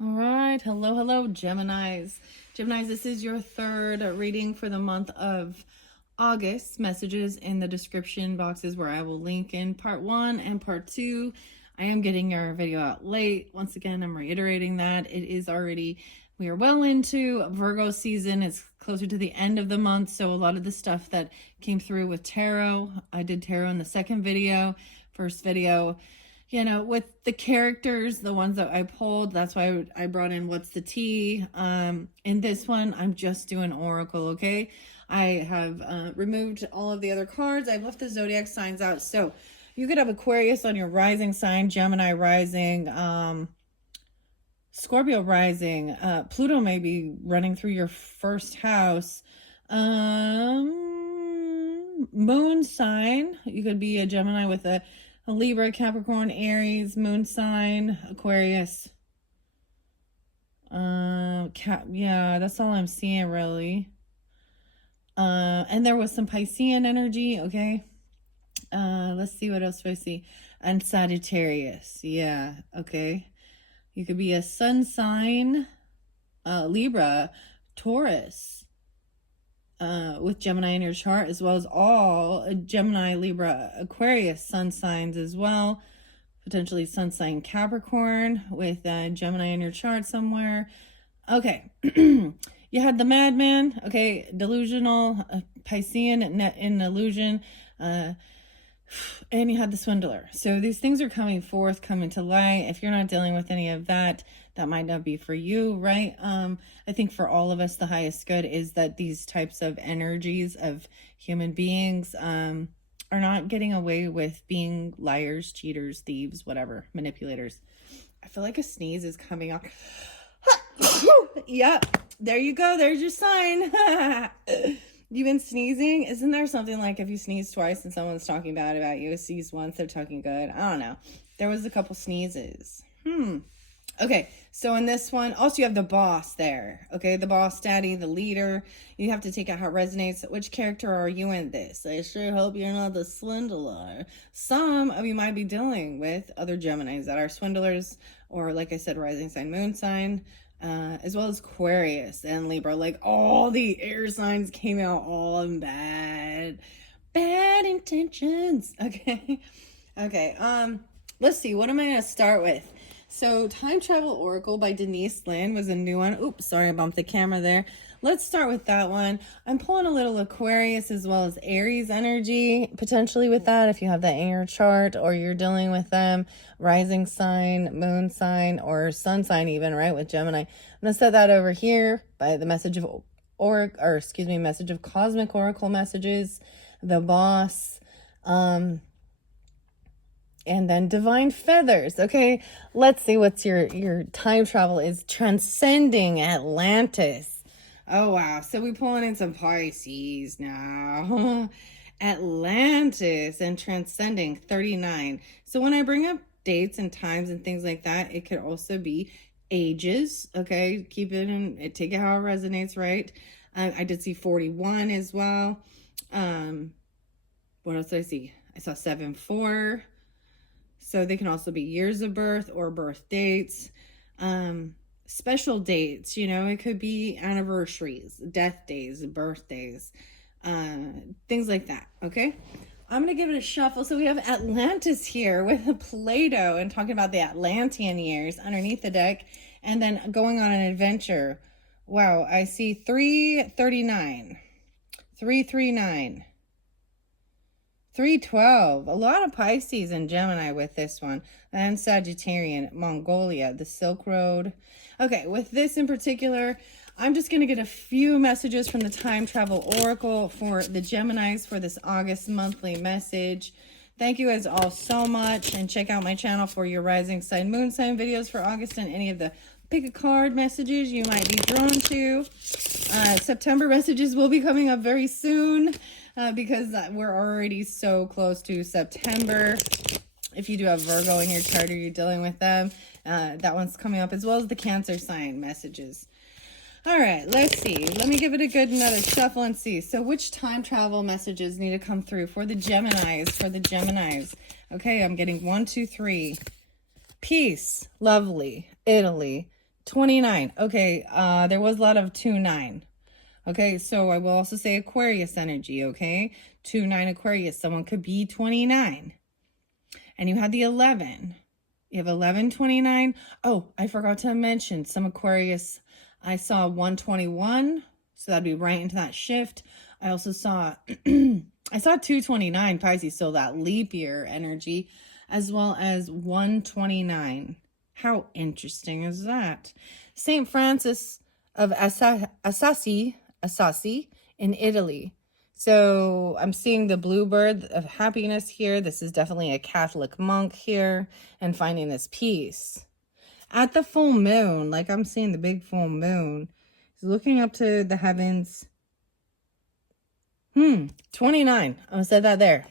All right. Hello, Geminis. Geminis, this is your third reading for the month of August. Messages in the description boxes where I will link in part 1 and part 2. I am getting your video out late. Once again, I'm reiterating that. It is already, we are well into Virgo season. It's closer to the end of the month. So a lot of the stuff that came through with tarot, I did tarot in the second video. First video, you know, with the characters, the ones that I pulled, that's why I brought in what's the tea. In this one, I'm just doing oracle, okay? I have removed all of the other cards. I've left the zodiac signs out. So you could have Aquarius on your rising sign, Gemini rising, Scorpio rising, Pluto may be running through your first house, moon sign. You could be a Gemini with a Libra, Capricorn, Aries, moon sign, Aquarius. Yeah, that's all I'm seeing really. And there was some Piscean energy, okay? Let's see what else do I see. And Sagittarius, yeah, okay. You could be a sun sign, Libra, Taurus, with Gemini in your chart, as well as all Gemini, Libra, Aquarius sun signs as well. Potentially sun sign Capricorn with Gemini in your chart somewhere. Okay. You had the madman, okay, delusional, Piscean in illusion, and you had the swindler. So these things are coming forth, coming to light. If you're not dealing with any of that, that might not be for you, right? I think for all of us, the highest good is that these types of energies of human beings are not getting away with being liars, cheaters, thieves, whatever, manipulators. I feel like a sneeze is coming up. Yep, there you go. There's your sign. You've been sneezing? Isn't there something like if you sneeze twice and someone's talking bad about you, sneeze once, they're talking good? I don't know. There was a couple sneezes. Okay, so in this one, also you have the boss there. Okay, the boss daddy, the leader. You have to take out how it resonates. Which character are you in this? I sure hope you're not the swindler. Some of you might be dealing with other Geminis that are swindlers, or like I said, rising sign, moon sign, as well as Aquarius and Libra. Like all the air signs came out all in bad intentions. Okay. Let's see, what am I going to start with? So Time Travel Oracle by Denise Lynn was a new one. Oops, sorry, I bumped the camera there. Let's start with that one. I'm pulling a little Aquarius as well as Aries energy, potentially with that, if you have that in your chart or you're dealing with them, rising sign, moon sign, or sun sign even, right, with Gemini. I'm going to set that over here by the message of message of cosmic oracle messages, the boss, and then divine feathers. Okay, let's see what's your time travel is. Transcending Atlantis. Oh wow, so we're pulling in some Pisces now. Atlantis and transcending 39. So when I bring up dates and times and things like that, it could also be ages. Okay, keep it in, take it how it resonates, right? I did see 41 as well. What else did I see? I saw 7-4. So they can also be years of birth or birth dates, special dates, you know, it could be anniversaries, death days, birthdays, things like that. Okay. I'm going to give it a shuffle. So we have Atlantis here with Plato and talking about the Atlantean years underneath the deck, and then going on an adventure. Wow. I see 339, 339. 312, a lot of Pisces and Gemini with this one, and Sagittarian, Mongolia, the Silk Road. Okay, with this in particular, I'm just going to get a few messages from the Time Travel Oracle for the Geminis for this August monthly message. Thank you guys all so much, and check out my channel for your rising sign, moon sign videos for August and any of the pick a card messages you might be drawn to. September messages will be coming up very soon. Because we're already so close to September. If you do have Virgo in your chart or you're dealing with them, that one's coming up, as well as the Cancer sign messages. All right, let's see. Let me give it a good another shuffle and see. So which time travel messages need to come through for the Geminis? Okay, I'm getting 1, 2, 3. Peace, lovely, Italy, 29. Okay, there was a lot of 2-9. Okay, so I will also say Aquarius energy, okay? 2-9 Aquarius, someone could be 29. And you had the 11. You have 11-29. Oh, I forgot to mention some Aquarius. I saw 121, so that'd be right into that shift. I also saw, I saw 229 Pisces, so that leap year energy, as well as 129. How interesting is that? St. Francis of Assisi in Italy. So I'm seeing the bluebird of happiness here. This is definitely a Catholic monk here and finding this peace. At the full moon, like I'm seeing the big full moon, he's looking up to the heavens. 29. I'm going to set that there.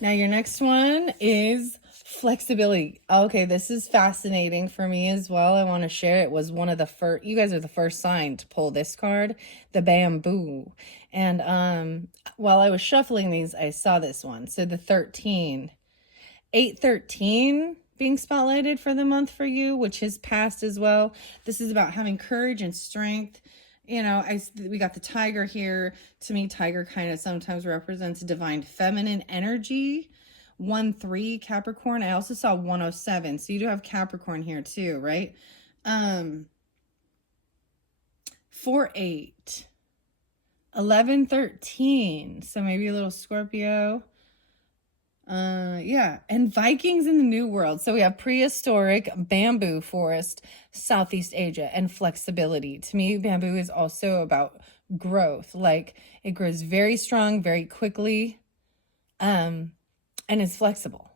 Now your next one is flexibility. Okay, this is fascinating for me as well. I want to share it. Was one of the first, you guys are the first sign to pull this card, the bamboo. And while I was shuffling these, I saw this one. So the 13, 8-13 being spotlighted for the month for you, which has passed as well. This is about having courage and strength. You know, we got the tiger here. To me, tiger kind of sometimes represents divine feminine energy. 1-3 Capricorn. I also saw 107. So you do have Capricorn here too, right? 4-8. 11-13. So maybe a little Scorpio. Yeah, and Vikings in the New World. So we have prehistoric bamboo forest, Southeast Asia, and flexibility. To me, bamboo is also about growth. Like it grows very strong, very quickly, and it's flexible,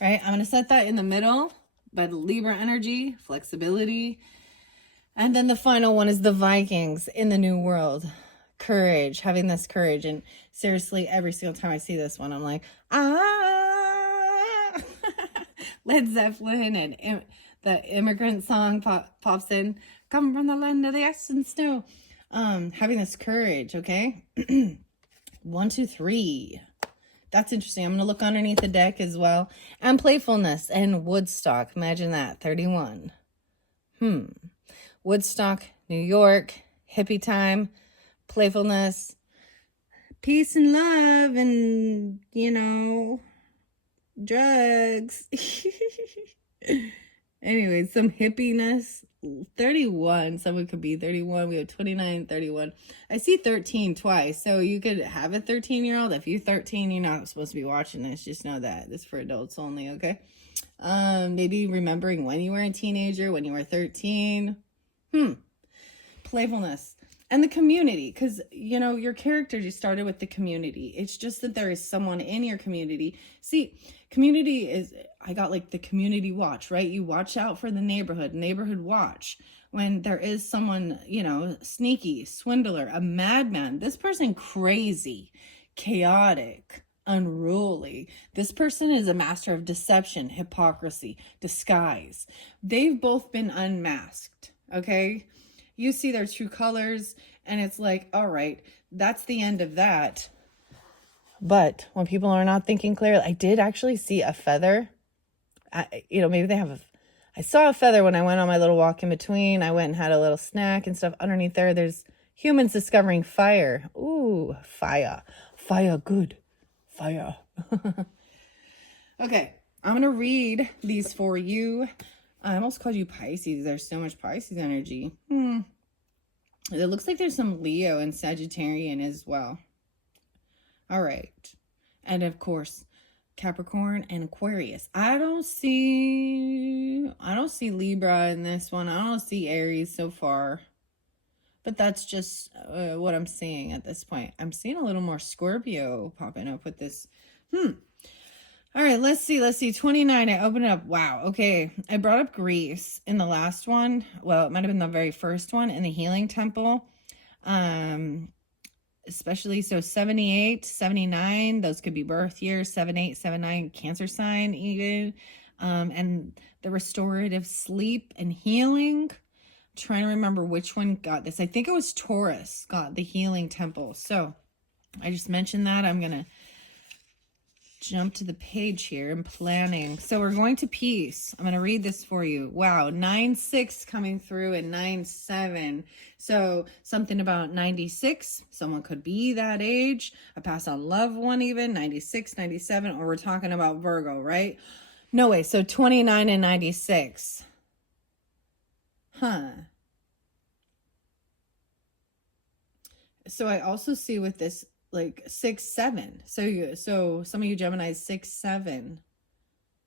right? I'm going to set that in the middle by the Libra energy, flexibility. And then the final one is the Vikings in the New World. Courage, having this courage. And seriously, every single time I see this one, I'm like, Led Zeppelin and the immigrant song pops in. Come from the land of the ice and snow. Having this courage, okay? 1, 2, 3. That's interesting. I'm going to look underneath the deck as well. And playfulness and Woodstock. Imagine that. 31. Woodstock, New York, hippie time, playfulness, peace and love, and, you know, drugs. Anyway, some hippiness. 31. Someone could be 31. We have 29, 31. I see 13 twice. So you could have a 13-year-old. If you're 13, you're not supposed to be watching this. Just know that. This is for adults only, okay? Maybe remembering when you were a teenager, when you were 13. Playfulness. And the community, because, you know, your character just started with the community. It's just that there is someone in your community. See, community is, I got like the community watch, right? You watch out for the neighborhood watch. When there is someone, you know, sneaky, swindler, a madman, this person crazy, chaotic, unruly. This person is a master of deception, hypocrisy, disguise. They've both been unmasked, okay? You see their true colors, and it's like, all right, that's the end of that. But when people are not thinking clearly, I did actually see a feather. Maybe they have I saw a feather when I went on my little walk in between. I went and had a little snack and stuff. Underneath there, there's humans discovering fire. Ooh, fire. Fire, good. Fire. Okay, I'm going to read these for you. I almost called you Pisces. There's so much Pisces energy. It looks like there's some Leo and Sagittarian as well. All right. And of course, Capricorn and Aquarius. I don't see Libra in this one. I don't see Aries so far. But that's just what I'm seeing at this point. I'm seeing a little more Scorpio popping up with this. All right, let's see. 29, I opened it up. Wow, okay. I brought up Greece in the last one. Well, it might have been the very first one in the healing temple. Especially, so 78, 79, those could be birth years, 78, 79, Cancer sign even. And the restorative sleep and healing. I'm trying to remember which one got this. I think it was Taurus got the healing temple. So I just mentioned that. I'm going to jump to the page here and planning. So we're going to peace. I'm going to read this for you. Wow, 9-6 coming through and 9-7. So something about 96. Someone could be that age. A passed on loved one even, 96, 97. Or we're talking about Virgo, right? No way. So 29 and 96. Huh. So I also see with this like 6-7. So some of you Geminis 6-7,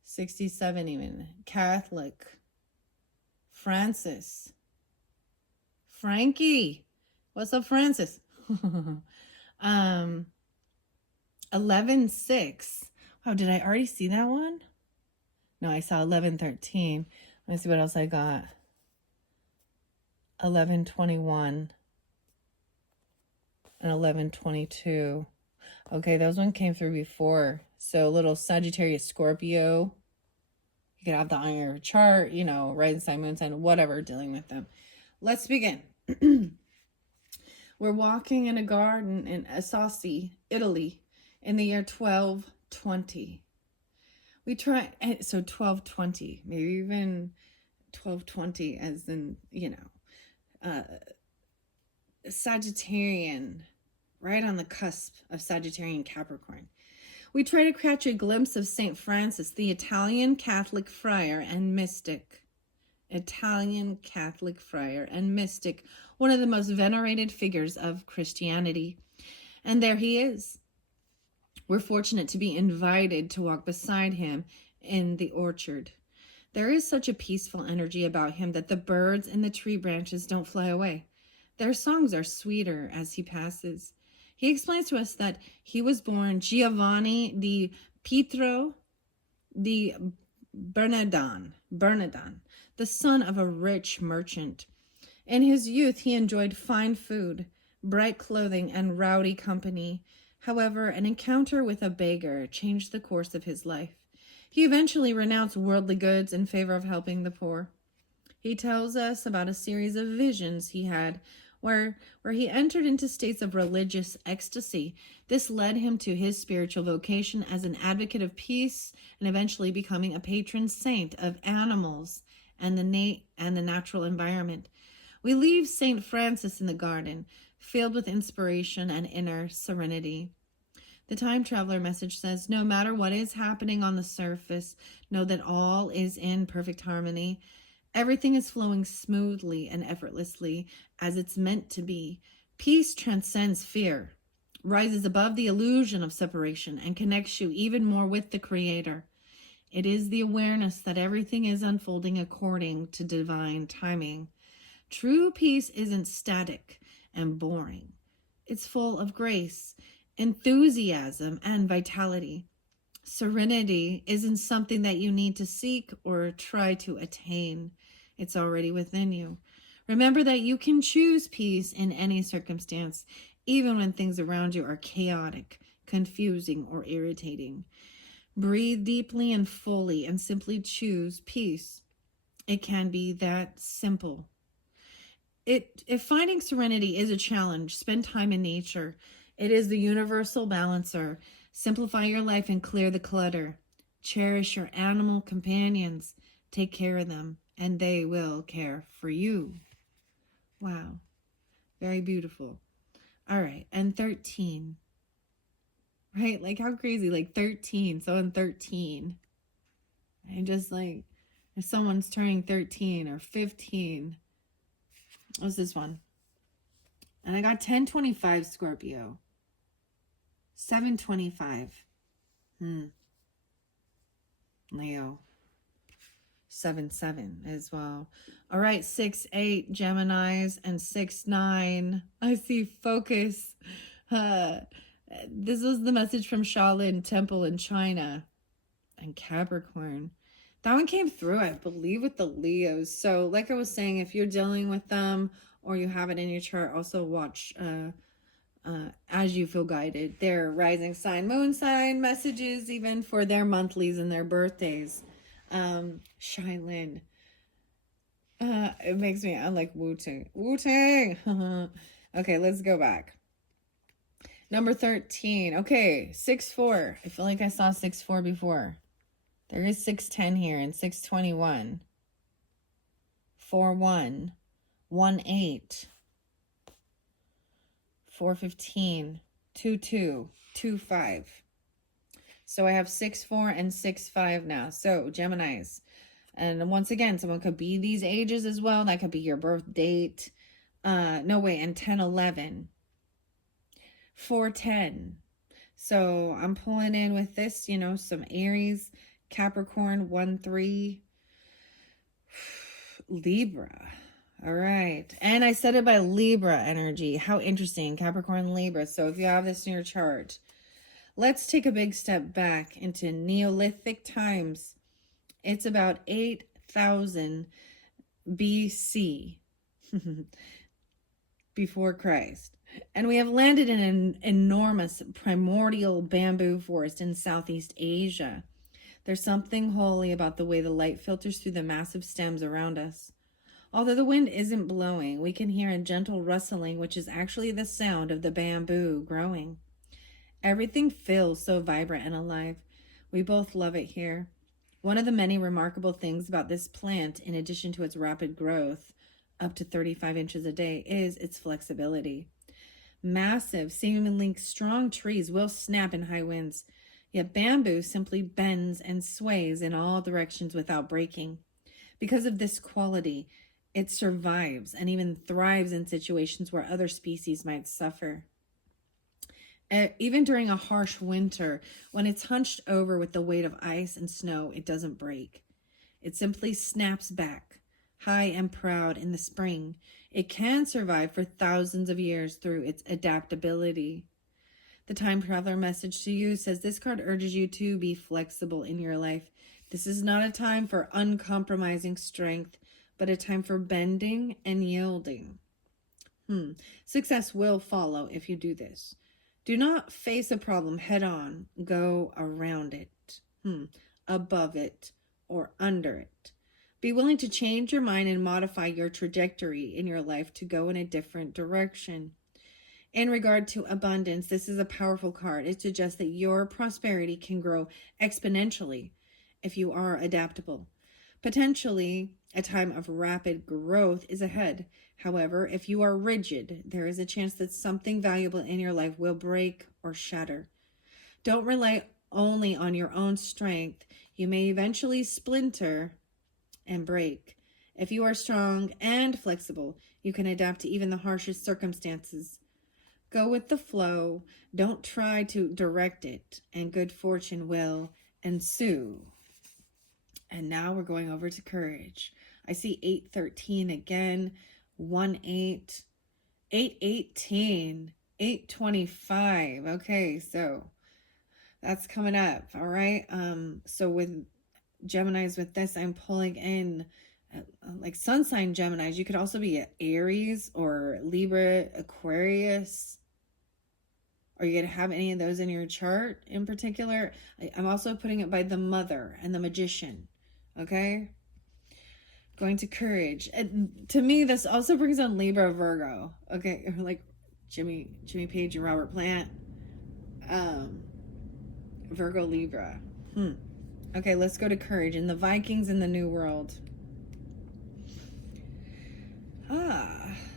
67 even. Catholic. Francis. Frankie. What's up, Francis? 11-6. Wow, did I already see that one? No, I saw 11-13. Let me see what else I got. 11-21 and 11-22. Okay, those one came through before. So a little Sagittarius, Scorpio. You could have that on your chart, you know, rising sign, moon sign, whatever, dealing with them. Let's begin. We're walking in a garden in Assisi, Italy, in the year 1220. We try, so 1220, maybe even 1220 as in, you know, Sagittarian, right on the cusp of Sagittarian Capricorn. We try to catch a glimpse of St. Francis, the Italian Catholic friar and mystic. Italian Catholic friar and mystic, one of the most venerated figures of Christianity. And there he is. We're fortunate to be invited to walk beside him in the orchard. There is such a peaceful energy about him that the birds in the tree branches don't fly away. Their songs are sweeter as he passes. He explains to us that he was born Giovanni di Pietro di Bernardon, the son of a rich merchant. In his youth, he enjoyed fine food, bright clothing, and rowdy company. However, an encounter with a beggar changed the course of his life. He eventually renounced worldly goods in favor of helping the poor. He tells us about a series of visions he had where he entered into states of religious ecstasy. This led him to his spiritual vocation as an advocate of peace and eventually becoming a patron saint of animals and the natural environment. We leave St. Francis in the garden, filled with inspiration and inner serenity. The time traveler message says, no matter what is happening on the surface, know that all is in perfect harmony. Everything is flowing smoothly and effortlessly as it's meant to be. Peace transcends fear, rises above the illusion of separation, and connects you even more with the Creator. It is the awareness that everything is unfolding according to divine timing. True peace isn't static and boring. It's full of grace, enthusiasm, and vitality. Serenity isn't something that you need to seek or try to attain. It's already within you. Remember that you can choose peace in any circumstance, even when things around you are chaotic, confusing, or irritating. Breathe deeply and fully and simply choose peace. It can be that simple. If finding serenity is a challenge, spend time in nature. It is the universal balancer. Simplify your life and clear the clutter. Cherish your animal companions. Take care of them, and they will care for you. Wow. Very beautiful. All right. And 13. Right? Like, how crazy? Like 13. So in 13. And just like, if someone's turning 13 or 15. What's this one? And I got 1025 Scorpio. 725. Leo. 7-7 as well. All right, 6-8 Geminis and 6-9. I see focus. This was the message from Shaolin Temple in China. And Capricorn. That one came through, I believe, with the Leos. So like I was saying, if you're dealing with them or you have it in your chart, also watch as you feel guided. Their rising sign, moon sign messages, even for their monthlies and their birthdays. Shaolin. It makes me, I like Wu-Tang. Wu-Tang! Okay, let's go back. Number 13. Okay, 6-4. I feel like I saw 6-4 before. There is 6-10 here and 6-21. 4-1. 1-8. 4-15. 2-2. 2-5. So I have 6-4 and 6-5 now. So Geminis. And once again, someone could be these ages as well. That could be your birth date. No, wait, and 10-11. 4-10. So I'm pulling in with this, you know, some Aries, Capricorn, 1-3, Libra. All right. And I said it by Libra energy. How interesting. Capricorn, Libra. So if you have this in your chart, let's take a big step back into Neolithic times. It's about 8,000 BC, before Christ. And we have landed in an enormous primordial bamboo forest in Southeast Asia. There's something holy about the way the light filters through the massive stems around us. Although the wind isn't blowing, we can hear a gentle rustling, which is actually the sound of the bamboo growing. Everything feels so vibrant and alive. We both love it here. One of the many remarkable things about this plant, in addition to its rapid growth, up to 35 inches a day, is its flexibility. Massive, seemingly strong trees will snap in high winds, yet bamboo simply bends and sways in all directions without breaking. Because of this quality, it survives and even thrives in situations where other species might suffer. Even during a harsh winter, when it's hunched over with the weight of ice and snow, it doesn't break. It simply snaps back, high and proud in the spring. It can survive for thousands of years through its adaptability. The Time Traveler message to you says this card urges you to be flexible in your life. This is not a time for uncompromising strength, but a time for bending and yielding. Success will follow if you do this. Do not face a problem head on. Go around it, above it, or under it. Be willing to change your mind and modify your trajectory in your life to go in a different direction. In regard to abundance, this is a powerful card. It suggests that your prosperity can grow exponentially if you are adaptable. Potentially, a time of rapid growth is ahead. However, if you are rigid, there is a chance that something valuable in your life will break or shatter. Don't rely only on your own strength. You may eventually splinter and break. If you are strong and flexible, you can adapt to even the harshest circumstances. Go with the flow. Don't try to direct it, and good fortune will ensue. And now we're going over to courage. I see 813 again, 18, 818, 825. Okay, so that's coming up. All right. So with Geminis, with this, I'm pulling in like sun sign Geminis. You could also be Aries or Libra, Aquarius. Are you going to have any of those in your chart in particular? I'm also putting it by the Mother and the Magician. Okay. Going to courage. And to me, this also brings on Libra, Virgo. Okay. Like Jimmy Page and Robert Plant. Virgo, Libra. Okay, let's go to courage and the Vikings in the New World.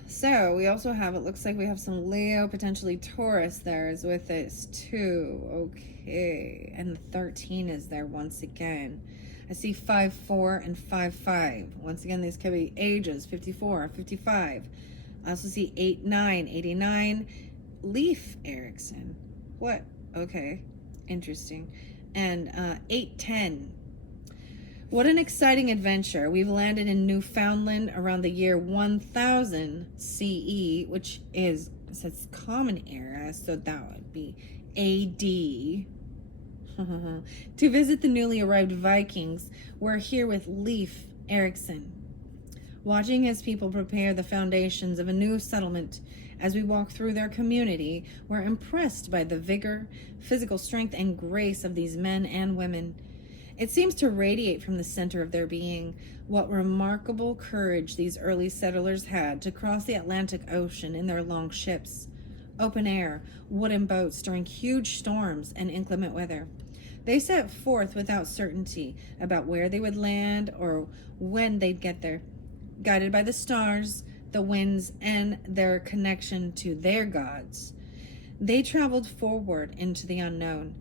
So we also have, it looks like we have some Leo, potentially Taurus there is with us too. Okay, and the 13 is there once again. I see 5-4 and 5-5. Once again, these could be ages, 54, 55. I also see 8-9, 89. Leif Erikson. What? Okay, interesting. And 8-10. What an exciting adventure. We've landed in Newfoundland around the year 1000 CE, which is, it says Common Era, so that would be AD. To visit the newly arrived Vikings, we're here with Leif Erikson, watching his people prepare the foundations of a new settlement. As we walk through their community, we're impressed by the vigor, physical strength, and grace of these men and women. It seems to radiate from the center of their being. What remarkable courage these early settlers had to cross the Atlantic Ocean in their long ships. open air, wooden boats during huge storms and inclement weather. They set forth without certainty about where they would land or when they'd get there, guided by the stars, the winds, and their connection to their gods. They traveled forward into the unknown.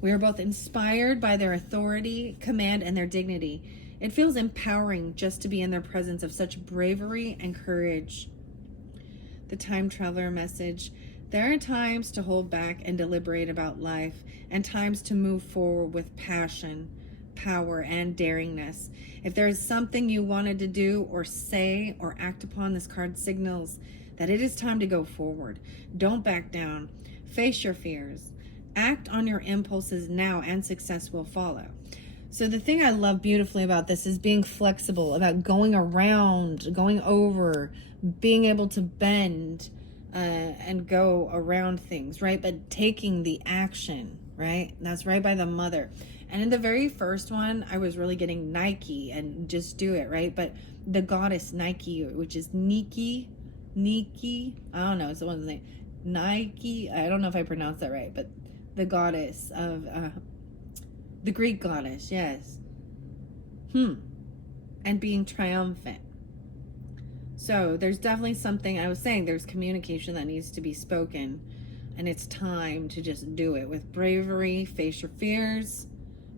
We are both inspired by their authority, command, and their dignity. It feels empowering just to be in their presence of such bravery and courage. The time traveler message. There are times to hold back and deliberate about life, and times to move forward with passion, power, and daringness. If there is something you wanted to do or say or act upon, this card signals that it is time to go forward. Don't back down. Face your fears. Act on your impulses now, and success will follow. So the thing I love beautifully about this is being flexible, about going around, going over, being able to bend and go around things, right? But taking the action, right? That's right by the mother. And in the very first one, I was really getting Nike and just do it, right? But the goddess Nike, which is Nike, I don't know, it's the one's name. Nike, I don't know if I pronounced that right, but the goddess of, the Greek goddess, yes. And being triumphant. So there's definitely something, I was saying, there's communication that needs to be spoken, and it's time to just do it with bravery, face your fears,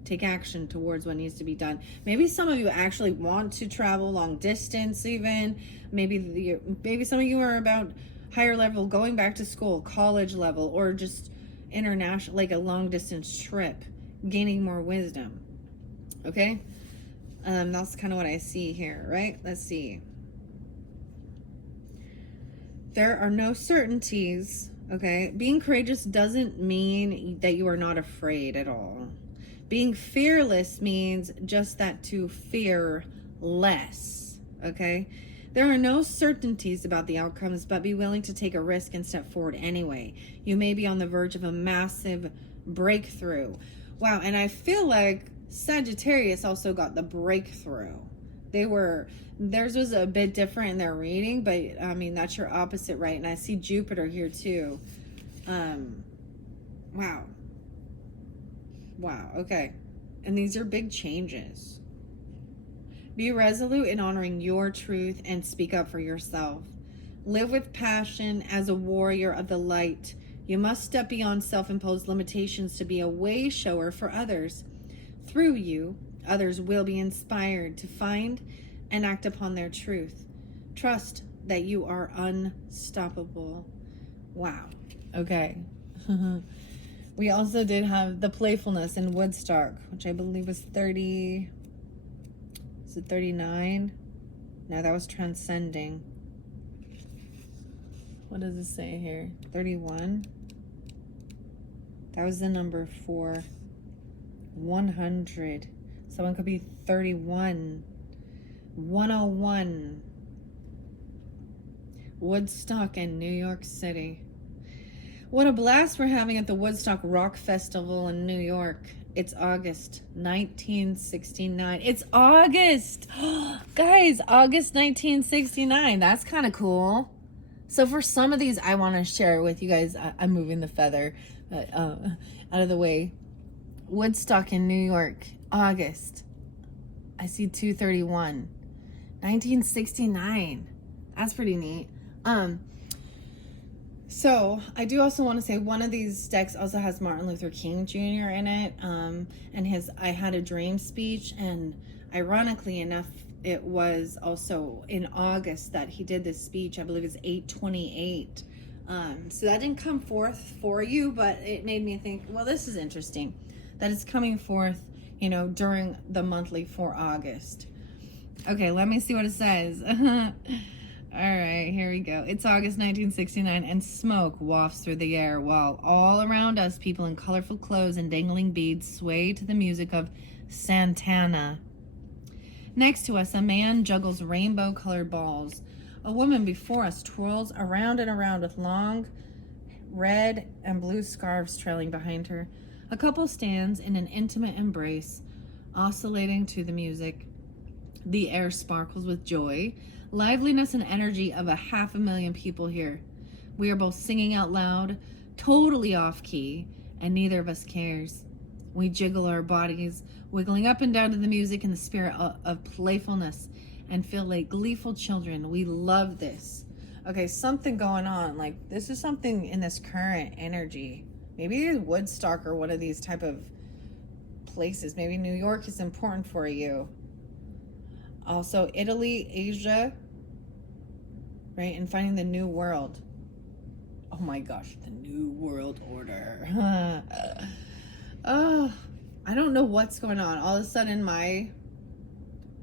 take action towards what needs to be done. Maybe some of you actually want to travel long distance even. Maybe some of you are about higher level, going back to school, college level, or just international, like a long distance trip, gaining more wisdom. Okay? That's kind of what I see here, right? Let's see. There are no certainties, okay? Being courageous doesn't mean that you are not afraid at all. Being fearless means just that, to fear less, okay? There are no certainties about the outcomes, but be willing to take a risk and step forward anyway. You may be on the verge of a massive breakthrough. Wow, and I feel like Sagittarius also got the breakthrough. Theirs was a bit different in their reading, but I mean, that's your opposite, right? And I see Jupiter here too. Wow, okay. And these are big changes. Be resolute in honoring your truth and speak up for yourself. Live with passion as a warrior of the light. You must step beyond self-imposed limitations to be a way shower for others. Through you, others will be inspired to find and act upon their truth. Trust that you are unstoppable. Wow. Okay. We also did have the playfulness in Woodstock, which I believe was 30. Is it 39? No, that was transcending. What does it say here? 31. That was the number for 100. Someone could be 31. 101. Woodstock in New York City. What a blast we're having at the Woodstock Rock Festival in New York. It's August 1969. It's August! Guys, August 1969. That's kind of cool. So for some of these, I want to share with you guys. I'm moving the feather out of the way. Woodstock in New York, August. I see 231. 1969. That's pretty neat. So I do also want to say one of these decks also has Martin Luther King Jr. in it, and his I Had a Dream speech, and ironically enough, it was also in August that he did this speech. I believe it's 8/28. So that didn't come forth for you, but it made me think, well, this is interesting that it's coming forth, during the monthly for August. Okay, let me see what it says. All right, here we go. It's August 1969, and smoke wafts through the air while all around us, people in colorful clothes and dangling beads sway to the music of Santana. Next to us, a man juggles rainbow-colored balls. A woman before us twirls around and around with long red and blue scarves trailing behind her. A couple stands in an intimate embrace, oscillating to the music. The air sparkles with joy, liveliness, and energy of 500,000 people here. We are both singing out loud, totally off key, and neither of us cares. We jiggle our bodies, wiggling up and down to the music in the spirit of playfulness, and feel like gleeful children. We love this. Okay, something going on. Like, this is something in this current energy. Maybe it's Woodstock or one of these type of places. Maybe New York is important for you. Also, Italy, Asia, right? And finding the new world. Oh my gosh, the new world order. Oh, I don't know what's going on. All of a sudden, my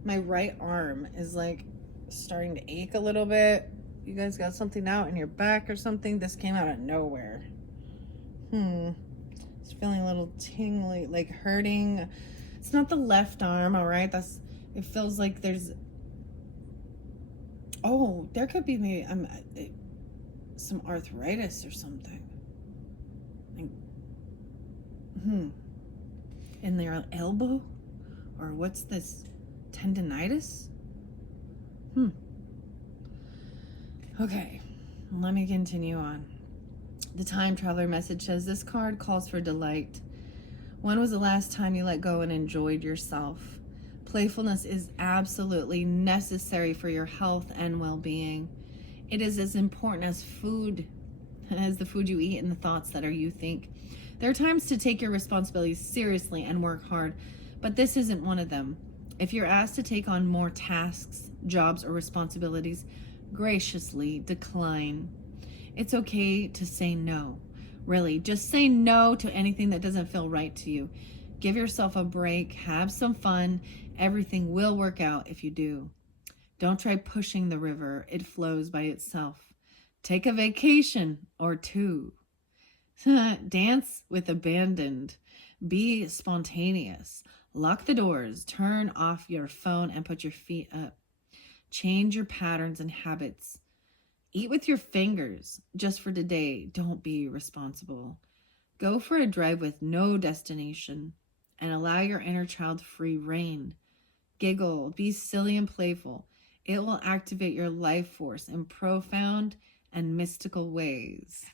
right arm is like starting to ache a little bit. You guys got something out in your back or something? This came out of nowhere. It's feeling a little tingly, like hurting. It's not the left arm, all right? It feels like there's, oh, there could be maybe some arthritis or something. In their elbow? Or what's this? Tendinitis? Okay, let me continue on. The time traveler message says, this card calls for delight. When was the last time you let go and enjoyed yourself? Playfulness is absolutely necessary for your health and well-being. It is as important as food, as the food you eat and the thoughts that you think. There are times to take your responsibilities seriously and work hard, but this isn't one of them. If you're asked to take on more tasks, jobs, or responsibilities, graciously decline. It's okay to say no. Really, just say no to anything that doesn't feel right to you. Give yourself a break, have some fun. Everything will work out if you do. Don't try pushing the river. It flows by itself. Take a vacation or two. Dance with abandon. Be spontaneous. Lock the doors. Turn off your phone and put your feet up. Change your patterns and habits. Eat with your fingers. Just for today, don't be responsible. Go for a drive with no destination and allow your inner child free reign. Giggle, be silly and playful. It will activate your life force in profound and mystical ways.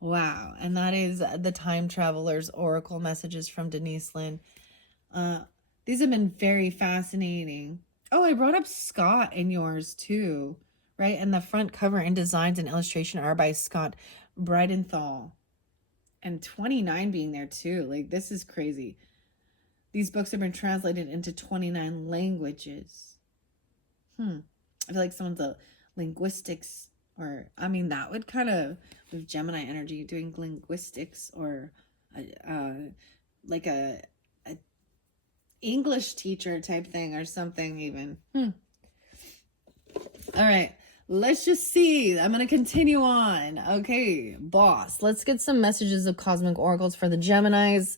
Wow. And that is the Time Traveler's Oracle messages from Denise Lynn. These have been very fascinating. Oh, I brought up Scott in yours too, right? And the front cover and designs and illustration are by Scott Bridenthal. And 29 being there too. Like, this is crazy. These books have been translated into 29 languages. I feel like someone's a linguistics, or, I mean, that would kind of, with Gemini energy, doing linguistics, or like a English teacher type thing or something even. All right, let's just see. I'm going to continue on. Okay, boss. Let's get some messages of cosmic oracles for the Geminis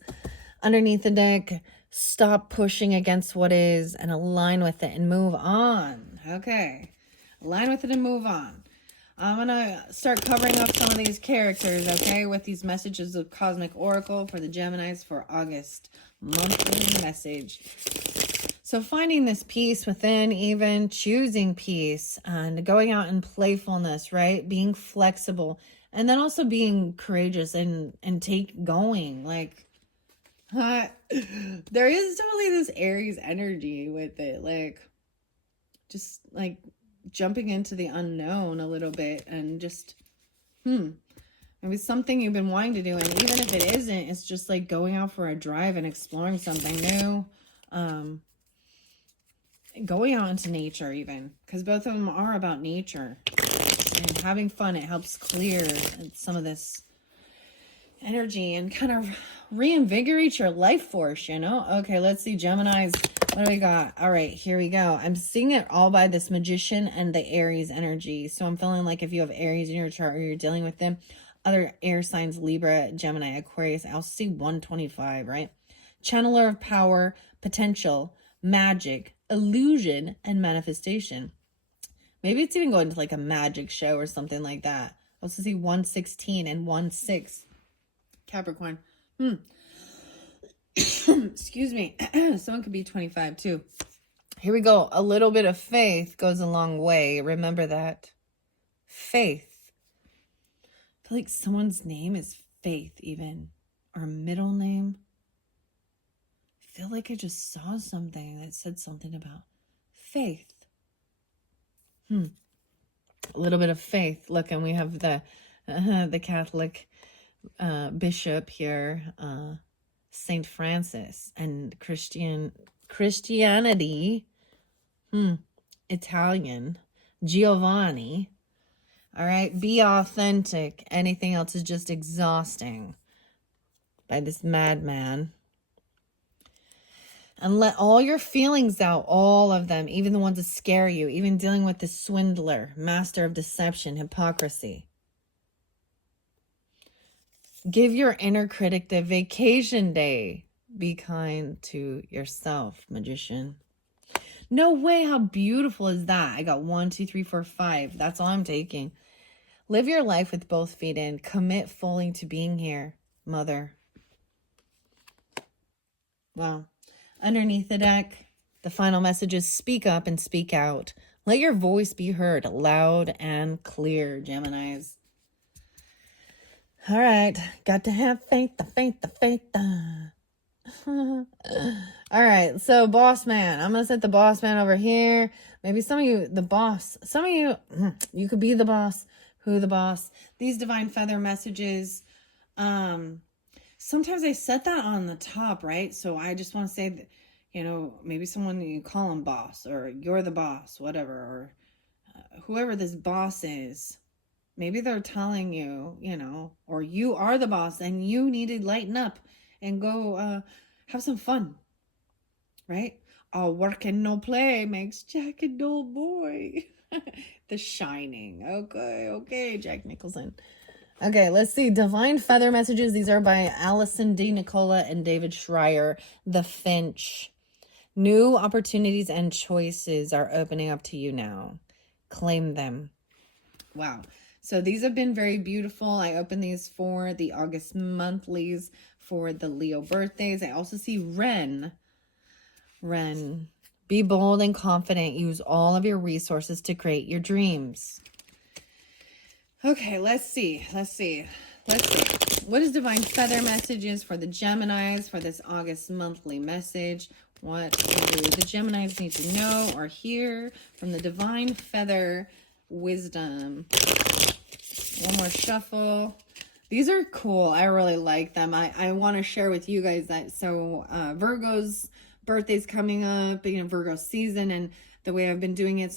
underneath the deck. Stop pushing against what is and align with it and move on. Okay, align with it and move on. I'm going to start covering up some of these characters, okay, with these messages of cosmic oracle for the Geminis for August monthly message. So finding this peace within, even choosing peace and going out in playfulness, right? Being flexible, and then also being courageous and going. Like, there is totally this Aries energy with it. Like, just like jumping into the unknown a little bit and just, maybe something you've been wanting to do. And even if it isn't, it's just like going out for a drive and exploring something new. Going out into nature even, because both of them are about nature and having fun. It helps clear some of this energy and kind of reinvigorate your life force, you know? Okay, let's see, Geminis. What do we got? All right, here we go. I'm seeing it all by this Magician and the Aries energy. So I'm feeling like if you have Aries in your chart or you're dealing with them, other air signs, Libra, Gemini, Aquarius, I also see 125, right? Channeler of power, potential, magic, illusion, and manifestation. Maybe it's even going to like a magic show or something like that. I also see 116 and 16. Capricorn. Excuse me. Someone could be 25 too. Here we go. A little bit of faith goes a long way. Remember that. Faith. I feel like someone's name is Faith, even, or a middle name. I feel like I just saw something that said something about faith. A little bit of faith. Look, and we have the Catholic bishop here, Saint Francis, and Christianity, Italian, Giovanni. All right, be authentic. Anything else is just exhausting. By this madman. And let all your feelings out, all of them, even the ones that scare you, even dealing with the swindler, master of deception, hypocrisy. Give your inner critic the vacation day. Be kind to yourself, magician. No way, how beautiful is that? I got 1, 2, 3, 4, 5. That's all I'm taking. Live your life with both feet in. Commit fully to being here, mother. Wow. Underneath the deck, the final message is speak up and speak out. Let your voice be heard loud and clear, Geminis. All right. Got to have faith, the faith, the faith. All right. So boss man, I'm going to set the boss man over here. Maybe some of you, the boss, some of you, you could be the boss. Who the boss? These divine feather messages, sometimes I set that on the top, right? So I just want to say that, you know, maybe someone you call them boss, or you're the boss, whatever, or whoever this boss is, maybe they're telling you, you know, or you are the boss and you need to lighten up and go have some fun, right? All work and no play makes Jack a dull boy. The Shining. Okay, Jack Nicholson. Okay, let's see. Divine Feather Messages. These are by Allison D. Nicola and David Schreier. The Finch. New opportunities and choices are opening up to you now. Claim them. Wow. So these have been very beautiful. I opened these for the August monthlies for the Leo birthdays. I also see Ren. Be bold and confident. Use all of your resources to create your dreams. Okay, let's see. What is Divine Feather Messages for the Geminis for this August monthly message? What do the Geminis need to know or hear from the Divine Feather Wisdom? One more shuffle. These are cool. I really like them. I want to share with you guys that. So Virgo's birthday's coming up, Virgo season, and the way I've been doing it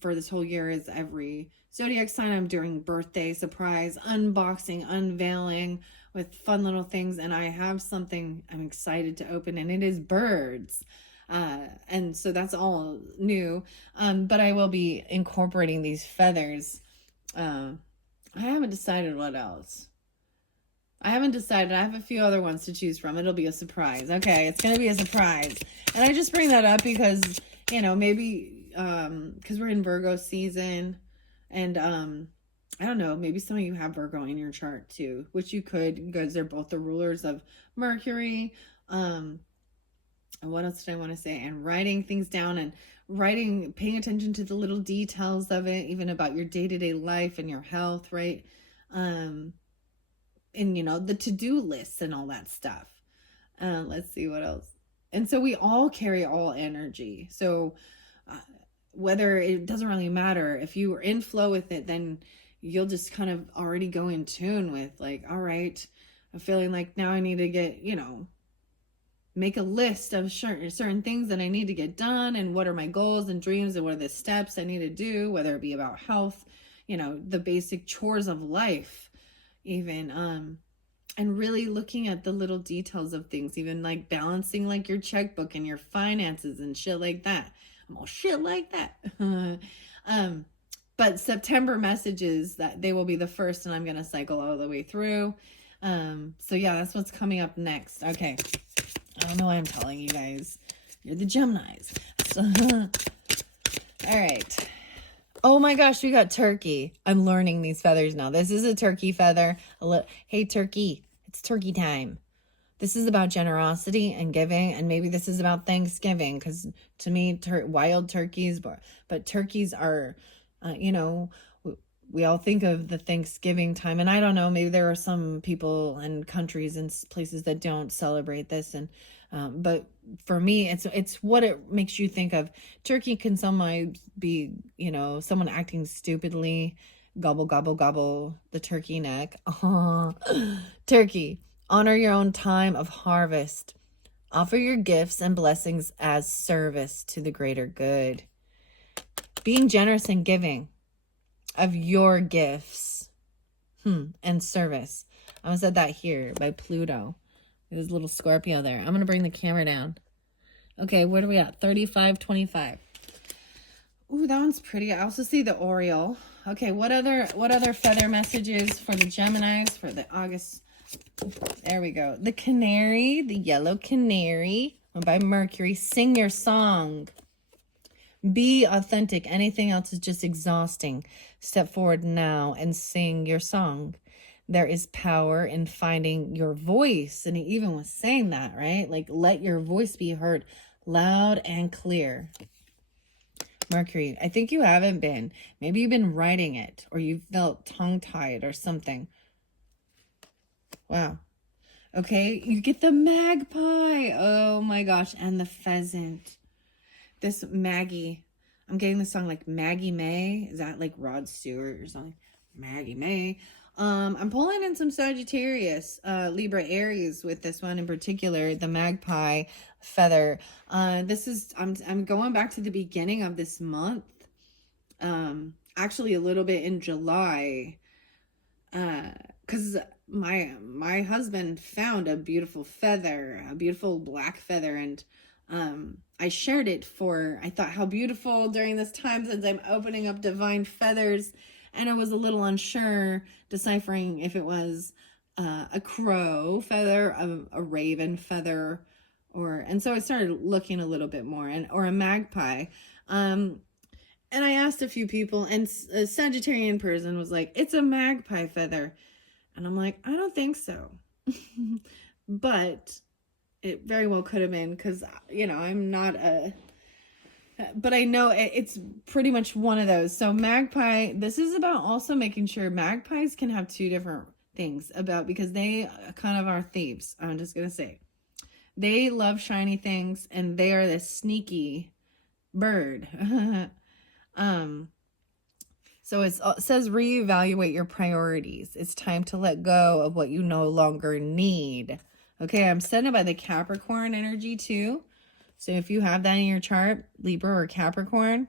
for this whole year is every zodiac sign I'm doing birthday surprise, unboxing, unveiling with fun little things. And I have something I'm excited to open, and it is birds. And so that's all new. But I will be incorporating these feathers. I haven't decided what else. I haven't decided. I have a few other ones to choose from. It'll be a surprise. Okay, it's going to be a surprise. And I just bring that up because, maybe because we're in Virgo season. And I don't know, maybe some of you have Virgo in your chart too, which you could, because they're both the rulers of Mercury. And what else did I want to say? And writing things down and paying attention to the little details of it, even about your day-to-day life and your health, right? And the to-do lists and all that stuff. Let's see what else. And so we all carry all energy. So whether it doesn't really matter, if you are in flow with it, then you'll just kind of already go in tune with like, all right, I'm feeling like now I need to get, make a list of certain things that I need to get done, and what are my goals and dreams, and what are the steps I need to do, whether it be about health, the basic chores of life, even, and really looking at the little details of things, even like balancing like your checkbook and your finances and shit like that. I'm all shit like that. But September messages, that they will be the first, and I'm going to cycle all the way through. So yeah, that's what's coming up next. Okay. I don't know why I'm telling you guys. You're the Geminis. So, all right. Oh my gosh, we got turkey. I'm learning these feathers now. This is a turkey feather. Hey, turkey. It's turkey time. This is about generosity and giving, and maybe this is about Thanksgiving, because to me, wild turkeys, but turkeys are, we all think of the Thanksgiving time, and I don't know, maybe there are some people and countries and places that don't celebrate this, and but for me, it's what it makes you think of. Turkey can sometimes be, someone acting stupidly, gobble gobble gobble the turkey neck. Turkey, honor your own time of harvest. Offer your gifts and blessings as service to the greater good. Being generous and giving of your gifts and service. I said that here by Pluto. There's a little Scorpio there. I'm going to bring the camera down. Okay, where are we at? 3525. Ooh, that one's pretty. I also see the Oriole. Okay, what other feather messages for the Geminis for the August? There we go. The canary, the yellow canary by Mercury. Sing your song. Be authentic. Anything else is just exhausting. Step forward now and sing your song. There is power in finding your voice. And he even was saying that, right? Like, let your voice be heard loud and clear. Mercury, I think you haven't been. Maybe you've been writing it, or you felt tongue-tied or something. Wow. Okay, you get the magpie. Oh my gosh, and the pheasant. This Maggie, I'm getting the song like Maggie May. Is that like Rod Stewart or something? Maggie May. I'm pulling in some Sagittarius, Libra, Aries with this one in particular, the magpie feather. This is, I'm going back to the beginning of this month. Actually a little bit in July. Cause my husband found a beautiful feather, a beautiful black feather, and I shared it I thought how beautiful during this time since I'm opening up divine feathers, and I was a little unsure deciphering if it was a crow feather, a raven feather, and so I started looking a little bit more, or a magpie. And I asked a few people, and a Sagittarian person was like, it's a magpie feather. And I'm like, I don't think so. But it very well could have been, because, I'm not but I know it's pretty much one of those. So magpie, this is about also making sure magpies can have two different things because they kind of are thieves. I'm just going to say. They love shiny things, and they are this sneaky bird. So it says reevaluate your priorities. It's time to let go of what you no longer need. Okay, I'm sent by the Capricorn energy too. So if you have that in your chart, Libra or Capricorn,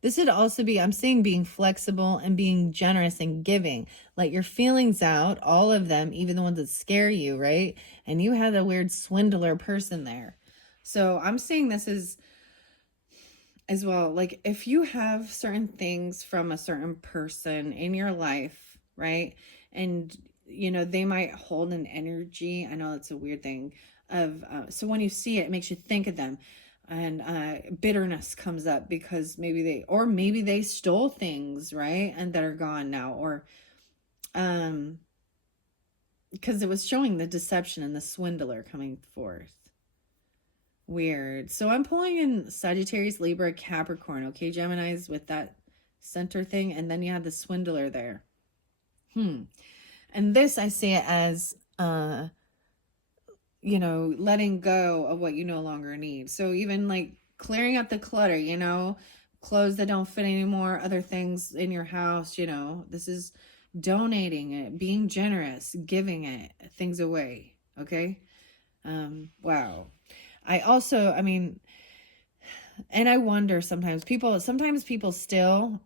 this would also be, I'm seeing being flexible and being generous and giving. Let your feelings out, all of them, even the ones that scare you, right? And you have a weird swindler person there. So I'm seeing this as well, like if you have certain things from a certain person in your life, right? And, they might hold an energy. I know that's a weird thing of, so when you see it, it makes you think of them, and bitterness comes up because maybe they stole things, right? And that are gone now, or, because it was showing the deception and the swindler coming forth. Weird. So I'm pulling in Sagittarius, Libra, Capricorn. Okay, Geminis with that center thing. And then you have the swindler there. And this, I see it as, letting go of what you no longer need. So even like clearing up the clutter, clothes that don't fit anymore, other things in your house, this is donating it, being generous, giving it things away. Okay. Wow. I also, and I wonder sometimes people still,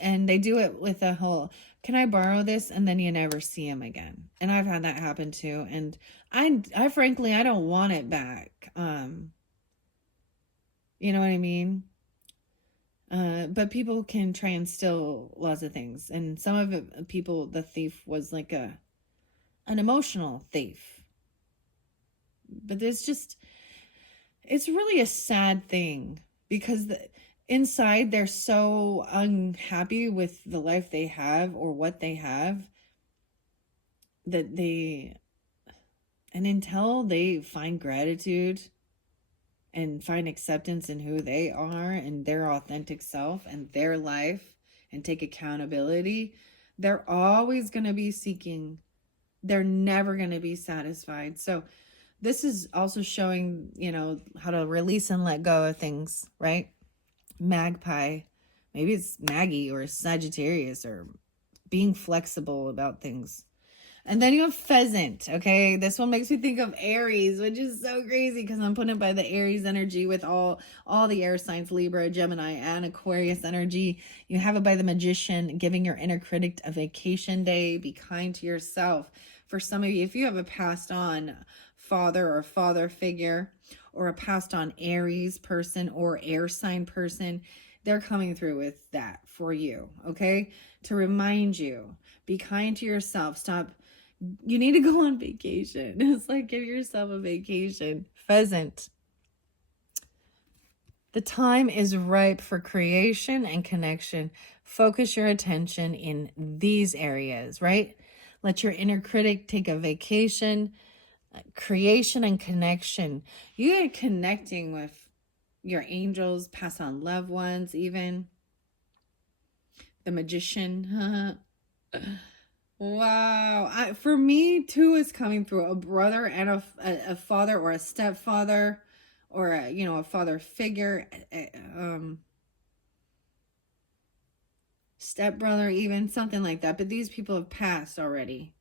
and they do it with a whole, can I borrow this? And then you never see them again. And I've had that happen too. And I frankly, I don't want it back. You know what I mean? But people can try and steal lots of things. And some of it, the thief was like an emotional thief. But it's really a sad thing, because inside they're so unhappy with the life they have or what they have, that and until they find gratitude and find acceptance in who they are and their authentic self and their life and take accountability, they're always going to be seeking. They're never going to be satisfied. So this is also showing, you know, how to release and let go of things, right? Magpie, maybe it's Maggie or Sagittarius, or being flexible about things. And then you have pheasant, okay? This one makes me think of Aries, which is so crazy because I'm putting it by the Aries energy with all the air signs, Libra, Gemini, and Aquarius energy. You have it by the Magician, giving your inner critic a vacation day. Be kind to yourself. For some of you, if you have a passed on father or father figure, or a passed on Aries person or air sign person, they're coming through with that for you, okay? To remind you, be kind to yourself. Stop. You need to go on vacation. It's like, give yourself a vacation. Pheasant. The time is ripe for creation and connection. Focus your attention in these areas, right? Let your inner critic take a vacation. Creation and connection. You are connecting with your angels, pass on loved ones, even. The Magician. Wow. For me, too, is coming through a brother and a father or a stepfather, or a father figure, stepbrother, even something like that. But these people have passed already.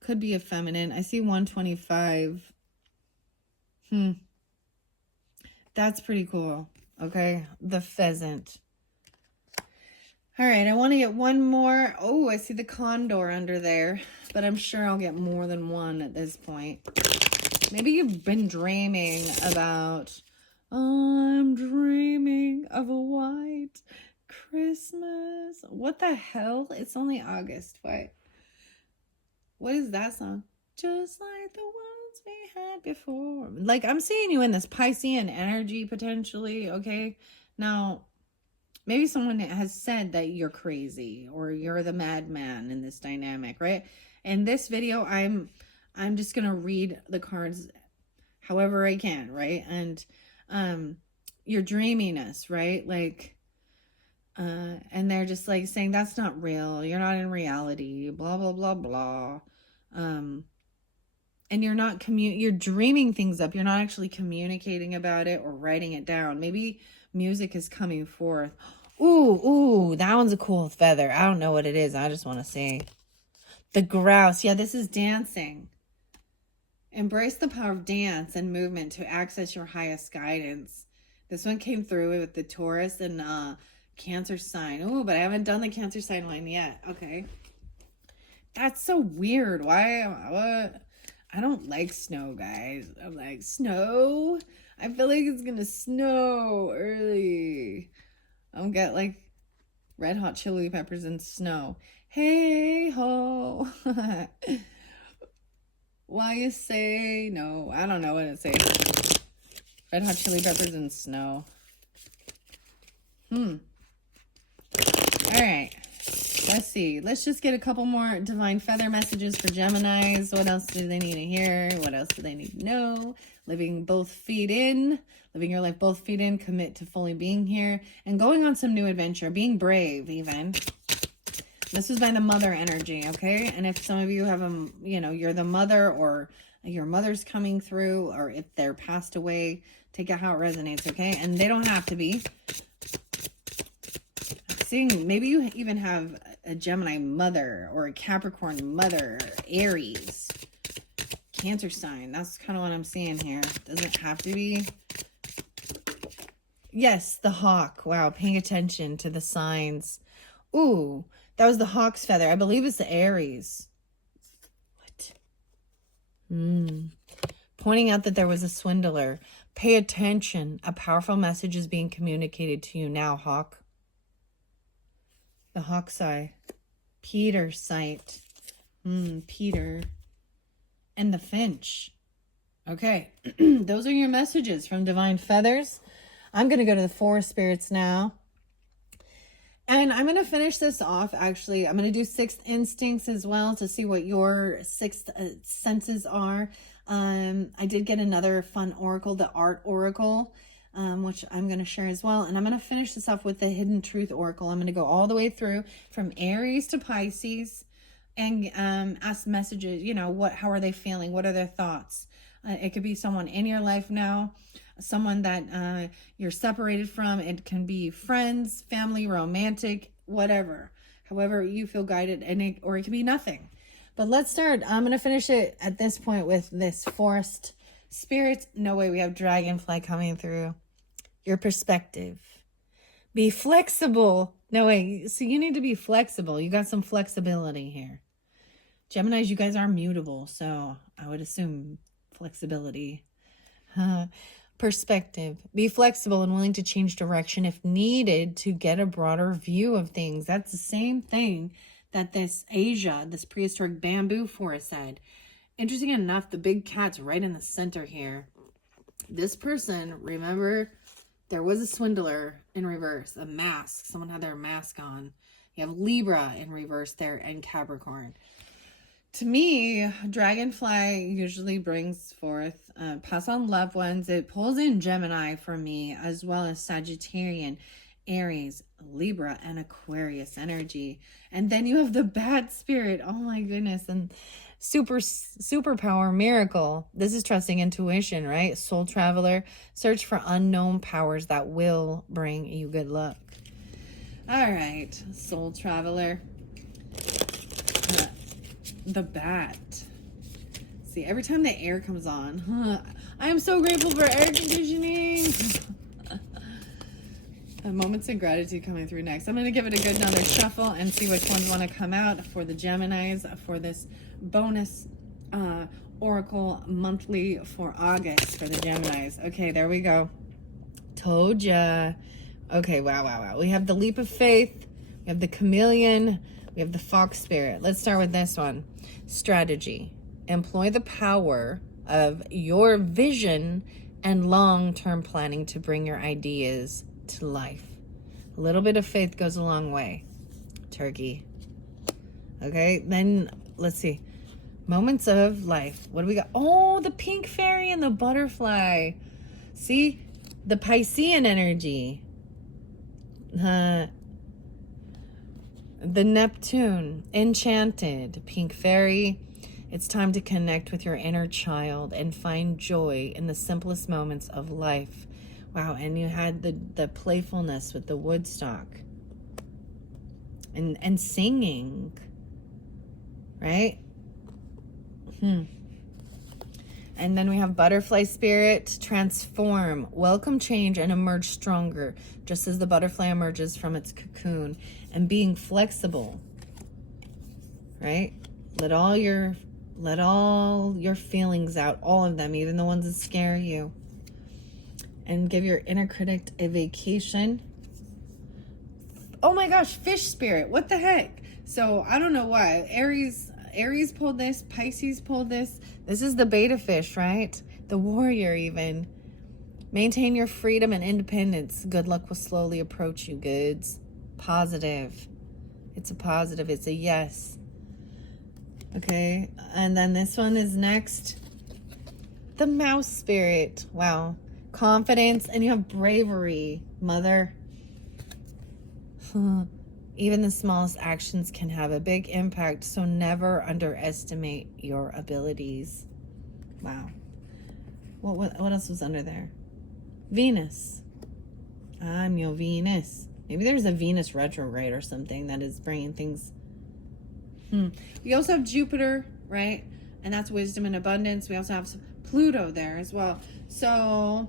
Could be a feminine. I see 125. That's pretty cool. Okay. The pheasant. All right. I want to get one more. Oh, I see the condor under there, but I'm sure I'll get more than one at this point. Maybe you've been dreaming about, I'm dreaming of a white Christmas. What the hell? It's only August. What is that song? Just like the ones we had before. Like, I'm seeing you in this Piscean energy potentially, okay? Now, maybe someone has said that you're crazy or you're the madman in this dynamic, right? In this video, I'm just going to read the cards however I can, right? And your dreaminess, right? Like, and they're just like saying that's not real, you're not in reality, blah blah blah blah. And you're not you're dreaming things up, you're not actually communicating about it or writing it down. Maybe music is coming forth. Ooh, that one's a cool feather. I don't know what it is, I just want to say the grouse. Yeah, this is dancing. Embrace the power of dance and movement to access your highest guidance. This one came through with the Taurus and Cancer sign. Oh, but I haven't done the Cancer sign line yet. Okay. That's so weird. Why? What? I don't like snow, guys. I'm like, snow? I feel like it's gonna snow early. I'll get like Red Hot Chili Peppers and snow. Hey ho. Why you say no? I don't know what to say. Red Hot Chili Peppers and snow. All right, let's see. Let's just get a couple more divine feather messages for Geminis. What else do they need to hear? What else do they need to know? Living both feet in, living your life both feet in, commit to fully being here and going on some new adventure, being brave even. This is by the mother energy, okay? And if some of you have you're the mother or your mother's coming through, or if they're passed away, take it how it resonates, okay? And they don't have to be. Maybe you even have a Gemini mother or a Capricorn mother, Aries, Cancer sign. That's kind of what I'm seeing here. Doesn't have to be. Yes, the hawk. Wow, paying attention to the signs. Ooh, that was the hawk's feather. I believe it's the Aries. What? Pointing out that there was a swindler. Pay attention. A powerful message is being communicated to you now, hawk. The hawk's eye. Peter sight. Peter. And the finch. Okay. Those are your messages from Divine Feathers. I'm going to go to the forest spirits now. And I'm going to finish this off, actually. I'm going to do sixth instincts as well to see what your sixth senses are. I did get another fun oracle, the art oracle. which I'm going to share as well. And I'm going to finish this off with the Hidden Truth Oracle. I'm going to go all the way through from Aries to Pisces and ask messages, how are they feeling? What are their thoughts? It could be someone in your life now, someone that you're separated from. It can be friends, family, romantic, whatever. However you feel guided, or it can be nothing. But let's start. I'm going to finish it at this point with this Forest Spirit. No way, we have Dragonfly coming through. Your perspective. Be flexible. No way. So you need to be flexible. You got some flexibility here. Geminis, you guys are mutable. So I would assume flexibility. Perspective. Be flexible and willing to change direction if needed to get a broader view of things. That's the same thing that this Asia, this prehistoric bamboo forest said. Interesting enough, the big cat's right in the center here. This person, remember, there was a swindler in reverse, a mask. Someone had their mask on. You have Libra in reverse there and Capricorn. To me, Dragonfly usually brings forth pass on loved ones. It pulls in Gemini for me, as well as Sagittarian, Aries, Libra, and Aquarius energy. And then you have the bad spirit. Oh my goodness. And superpower miracle. This is trusting intuition, right? Soul traveler. Search for unknown powers that will bring you good luck. All right, soul traveler. The bat. See, every time the air comes on, I am so grateful for air conditioning. Moments of gratitude coming through next. I'm going to give it a good another shuffle and see which ones want to come out for the Geminis for this bonus Oracle monthly for August for the Geminis. Okay, there we go. Told ya. Okay, wow. We have the leap of faith. We have the chameleon. We have the fox spirit. Let's start with this one. Strategy. Employ the power of your vision and long-term planning to bring your ideas to life. A little bit of faith goes a long way. Turkey. Okay, then let's see. Moments of life. What do we got? Oh, the pink fairy and the butterfly. See? The Piscean energy. The Neptune, enchanted, pink fairy. It's time to connect with your inner child and find joy in the simplest moments of life. Wow, and you had the playfulness with the Woodstock. And singing. Right? And then we have butterfly spirit, transform, welcome change, and emerge stronger, just as the butterfly emerges from its cocoon. And being flexible, right? Let all your feelings out, all of them, even the ones that scare you. And give your inner critic a vacation. Oh my gosh, fish spirit, what the heck? So I don't know why. Aries pulled this, Pisces pulled this. This is the beta fish, right? The warrior even. Maintain your freedom and independence. Good luck will slowly approach you, goods. Positive. It's a positive. It's a yes. Okay. And then this one is next. The mouse spirit. Wow. Confidence. And you have bravery, mother. Even the smallest actions can have a big impact, so never underestimate your abilities. Wow. What else was under there? Venus. I'm your Venus. Maybe there's a Venus retrograde or something that is bringing things. We also have Jupiter, right? And that's wisdom and abundance. We also have Pluto there as well. So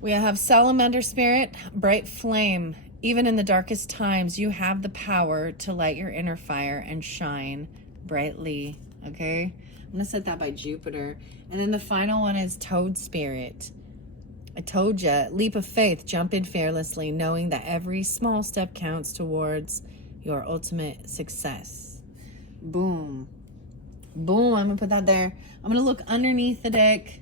we have salamander spirit, bright flame. Even in the darkest times, you have the power to light your inner fire and shine brightly. Okay? I'm going to set that by Jupiter. And then the final one is toad spirit. I told you, leap of faith, jump in fearlessly, knowing that every small step counts towards your ultimate success. Boom. Boom, I'm going to put that there. I'm going to look underneath the deck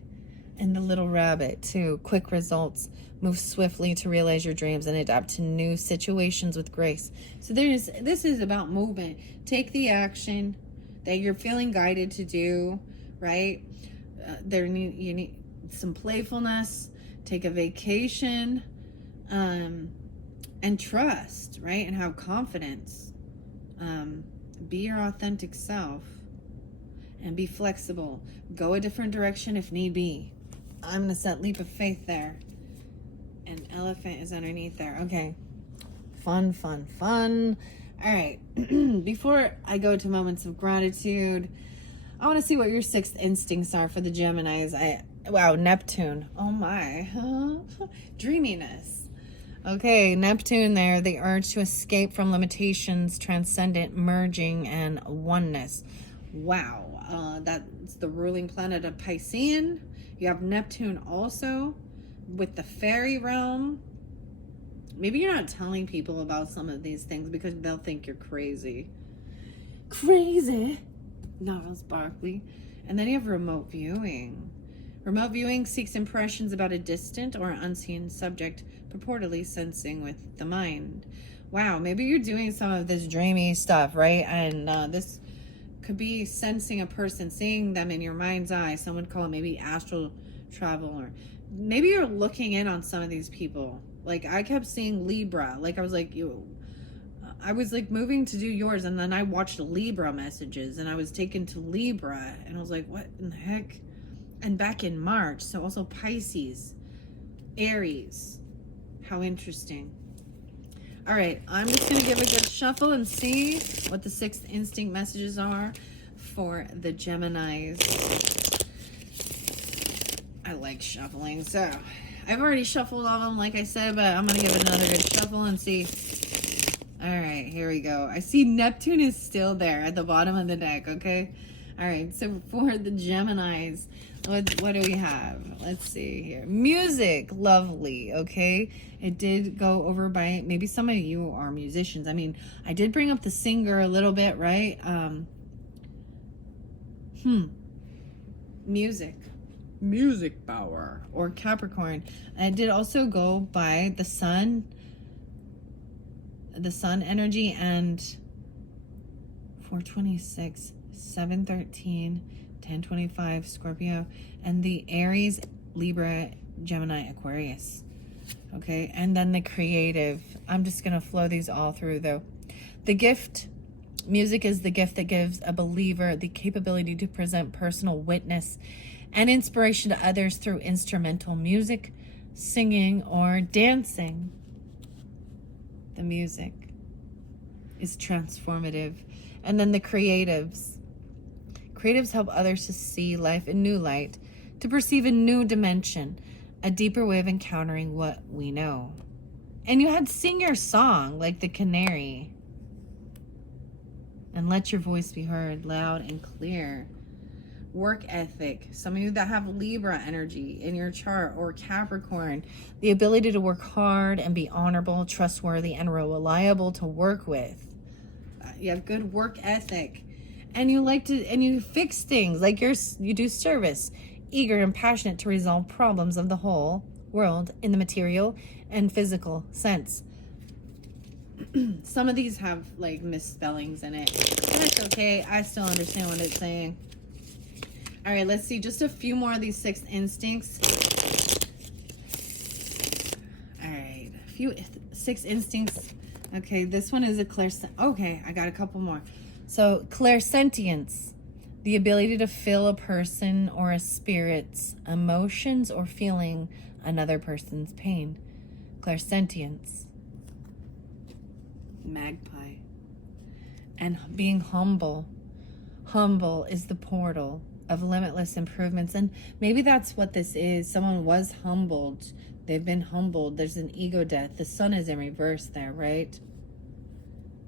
and the little rabbit too. Quick results. Move swiftly to realize your dreams and adapt to new situations with grace. So this is about movement. Take the action that you're feeling guided to do, right? You need some playfulness. take a vacation, and trust, right? And have confidence. Be your authentic self and be flexible. Go a different direction if need be. I'm going to set leap of faith there. And elephant is underneath there. Okay. Fun, fun, fun. All right. Before I go to moments of gratitude, I want to see what your sixth instincts are for the Geminis. Wow, Neptune. Oh my. Dreaminess. Okay, Neptune there, the urge to escape from limitations, transcendent, merging, and oneness. Wow, that's the ruling planet of Piscean. You have Neptune also with the fairy realm. Maybe you're not telling people about some of these things because they'll think you're crazy. Crazy. Gnarls Barkley. And then you have remote viewing. Remote viewing seeks impressions about a distant or unseen subject, purportedly sensing with the mind. Wow, maybe you're doing some of this dreamy stuff, right? And this could be sensing a person, seeing them in your mind's eye. Some would call it maybe astral travel, or maybe you're looking in on some of these people. Like I kept seeing Libra. Like I was like, I was like moving to do yours, and then I watched Libra messages, and I was taken to Libra, and I was like, what in the heck? And back in March, so also Pisces, Aries. How interesting. All right, I'm just going to give a good shuffle and see what the sixth instinct messages are for the Geminis. I like shuffling, so I've already shuffled all of them, like I said, but I'm going to give it another good shuffle and see. All right, here we go. I see Neptune is still there at the bottom of the deck, okay? All right, so for the Geminis, what do we have? Let's see here. Music, lovely, okay? It did go over by, maybe some of you are musicians. I mean, I did bring up the singer a little bit, right? Music power, or Capricorn. And it did also go by the sun energy, and 426, 713, 1025, Scorpio, and the Aries, Libra, Gemini, Aquarius. Okay, and then the creative. I'm just going to flow these all through though. The gift, music is the gift that gives a believer the capability to present personal witness and inspiration to others through instrumental music, singing, or dancing. The music is transformative. And then the creatives. Creatives help others to see life in new light, to perceive a new dimension, a deeper way of encountering what we know. And you had sing your song like the canary. And let your voice be heard loud and clear. Work ethic. Some of you that have Libra energy in your chart, or Capricorn, the ability to work hard and be honorable, trustworthy, and reliable to work with. You have good work ethic. And you like to, and you fix things, like you do service, eager and passionate to resolve problems of the whole world in the material and physical sense. Some of these have like misspellings in it. That's okay. I still understand what it's saying. All right, let's see just a few more of these sixth instincts. All right, six instincts. Okay, this one is a okay, I got a couple more. So clairsentience, the ability to feel a person or a spirit's emotions or feeling another person's pain. Clairsentience. Magpie. And being humble. Humble is the portal of limitless improvements. And maybe that's what this is. Someone was humbled. They've been humbled. There's an ego death. The sun is in reverse there, right?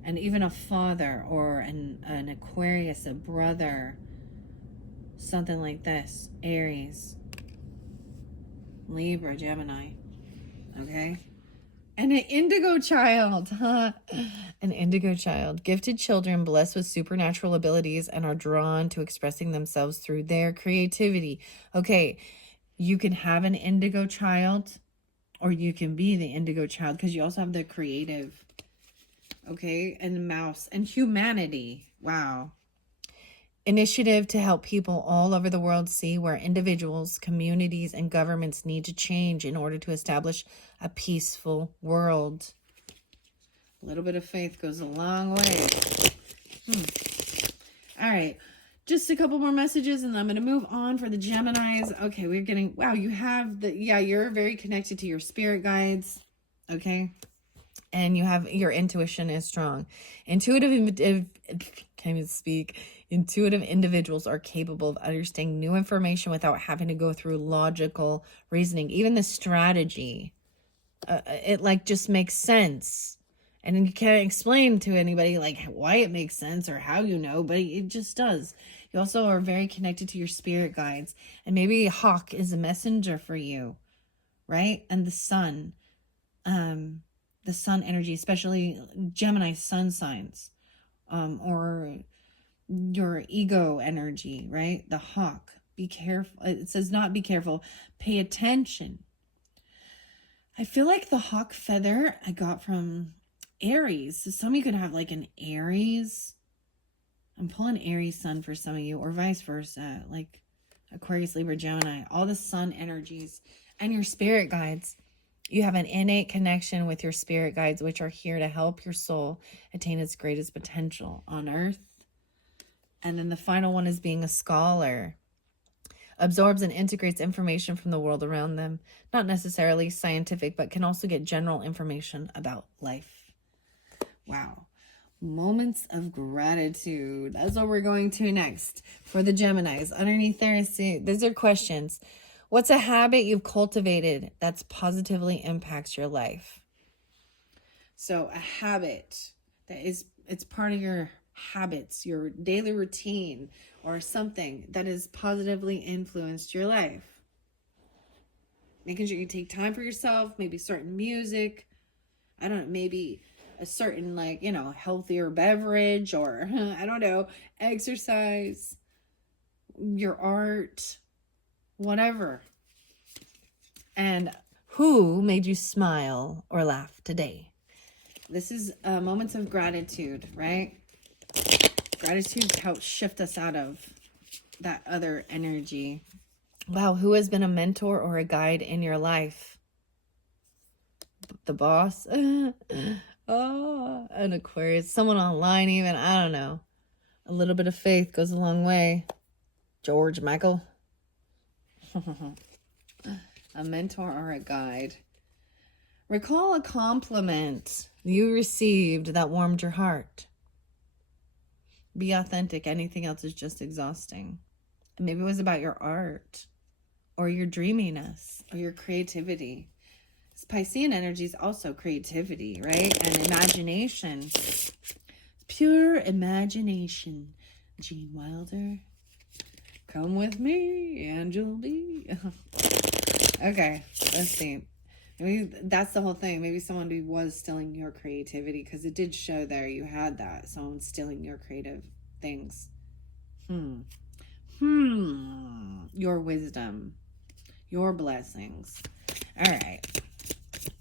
And even a father or an Aquarius, a brother, something like this. Aries, Libra, Gemini, okay? And an indigo child, an indigo child. Gifted children blessed with supernatural abilities and are drawn to expressing themselves through their creativity. Okay, you can have an indigo child, or you can be the indigo child, because you also have the creative. Okay, and mouse and humanity. Wow. Initiative to help people all over the world see where individuals, communities, and governments need to change in order to establish a peaceful world. A little bit of faith goes a long way. All right. Just a couple more messages and I'm going to move on for the Geminis. Okay, we're getting, wow, you have the, yeah, you're very connected to your spirit guides. Okay. And you have, your intuition is strong. Can't even speak. Intuitive individuals are capable of understanding new information without having to go through logical reasoning. Even the strategy, it like just makes sense. And you can't explain to anybody like why it makes sense or how you know, but it just does. You also are very connected to your spirit guides. And maybe Hawk is a messenger for you, right? And the sun energy, especially Gemini sun signs, or your ego energy, right? The hawk. Be careful. It says not be careful. Pay attention. I feel like the hawk feather I got from Aries. So some of you could have like an Aries. I'm pulling Aries sun for some of you, or vice versa, like Aquarius, Libra, Gemini, all the sun energies and your spirit guides. You have an innate connection with your spirit guides, which are here to help your soul attain its greatest potential on earth. And then the final one is being a scholar. Absorbs and integrates information from the world around them. Not necessarily scientific, but can also get general information about life. Wow. Moments of gratitude. That's what we're going to next for the Geminis. Underneath there, see, these are questions. What's a habit you've cultivated that's positively impacts your life? So a habit that is, it's part of your habits, your daily routine, or something that has positively influenced your life. Making sure you take time for yourself, maybe certain music, I don't know, maybe a certain, like, you know, healthier beverage, or I don't know, exercise, your art, whatever. And who made you smile or laugh today? This is moments of gratitude, right? Gratitude helps shift us out of that other energy. Wow, who has been a mentor or a guide in your life? The boss? Oh, an Aquarius. Someone online even. I don't know. A little bit of faith goes a long way. George Michael. A mentor or a guide. Recall a compliment you received that warmed your heart. Be authentic. Anything else is just exhausting. And maybe it was about your art or your dreaminess or your creativity. This Piscean energy is also creativity, right? And imagination. Pure imagination. Gene Wilder. Come with me, Angel B. Okay, let's see. Maybe that's the whole thing. Maybe someone was stealing your creativity, because it did show there you had that. Someone stealing your creative things. Your wisdom. Your blessings. All right.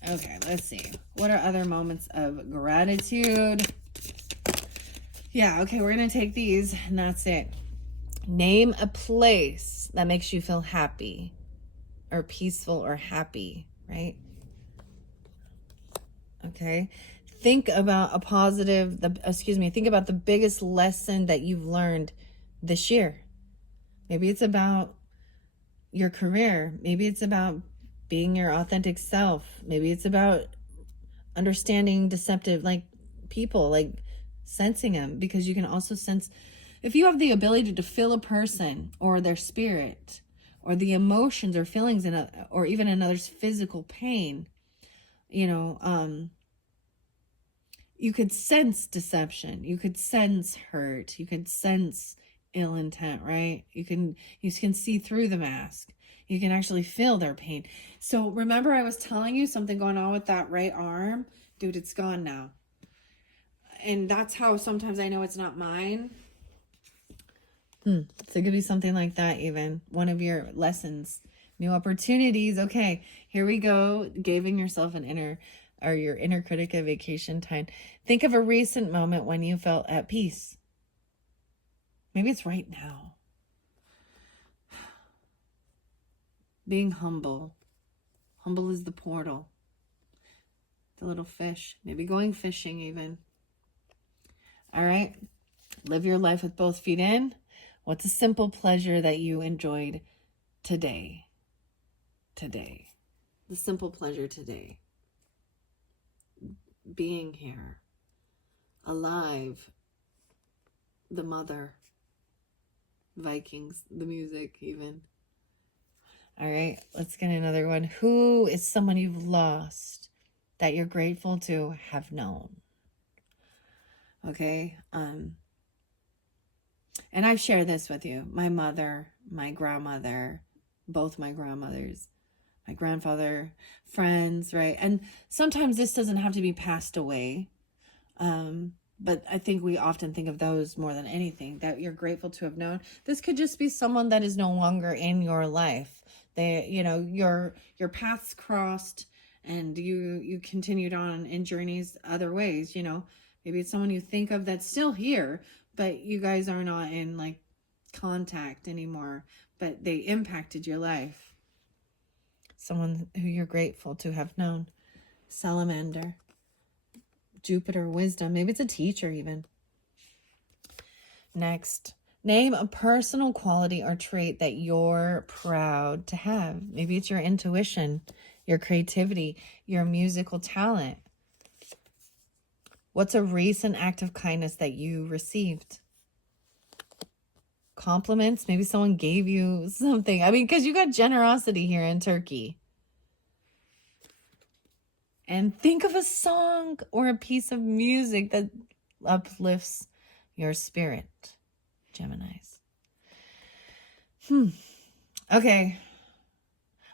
Okay, let's see. What are other moments of gratitude? Yeah, okay, we're going to take these, and that's it. Name a place that makes you feel happy or peaceful or happy, right? Okay. Think about a positive, think about the biggest lesson that you've learned this year. Maybe it's about your career. Maybe it's about being your authentic self. Maybe it's about understanding deceptive, like, people, like sensing them, because you can also sense, if you have the ability to feel a person or their spirit or the emotions or feelings in or even another's physical pain, you know, you could sense deception, you could sense hurt, you could sense ill intent, right? You can see through the mask. You can actually feel their pain. So remember, I was telling you something going on with that right arm? Dude, it's gone now. And that's how sometimes I know it's not mine. So it could be something like that, even one of your lessons, new opportunities. Okay, here we go. Giving yourself your inner critic a vacation time. Think of a recent moment when you felt at peace. Maybe it's right now. Being humble. Humble is the portal. The little fish. Maybe going fishing even. All right. Live your life with both feet in. What's a simple pleasure that you enjoyed today? Today. The simple pleasure today. Being here. Alive. The mother. Vikings. The music even. All right. Let's get another one. Who is someone you've lost that you're grateful to have known? Okay. And I've shared this with you. My mother, my grandmother, both my grandmothers, my grandfather, friends, right? And sometimes this doesn't have to be passed away. But I think we often think of those more than anything that you're grateful to have known. This could just be someone that is no longer in your life. They, your paths crossed and you continued on in journeys other ways, Maybe it's someone you think of that's still here, but you guys are not in like contact anymore, but they impacted your life. Someone who you're grateful to have known. Salamander. Jupiter, wisdom. Maybe it's a teacher even. Next, name a personal quality or trait that you're proud to have. Maybe it's your intuition, your creativity, your musical talent. What's a recent act of kindness that you received? Compliments. Maybe someone gave you something. I mean, because you got generosity here in Turkey. And think of a song or a piece of music that uplifts your spirit, Geminis. Okay.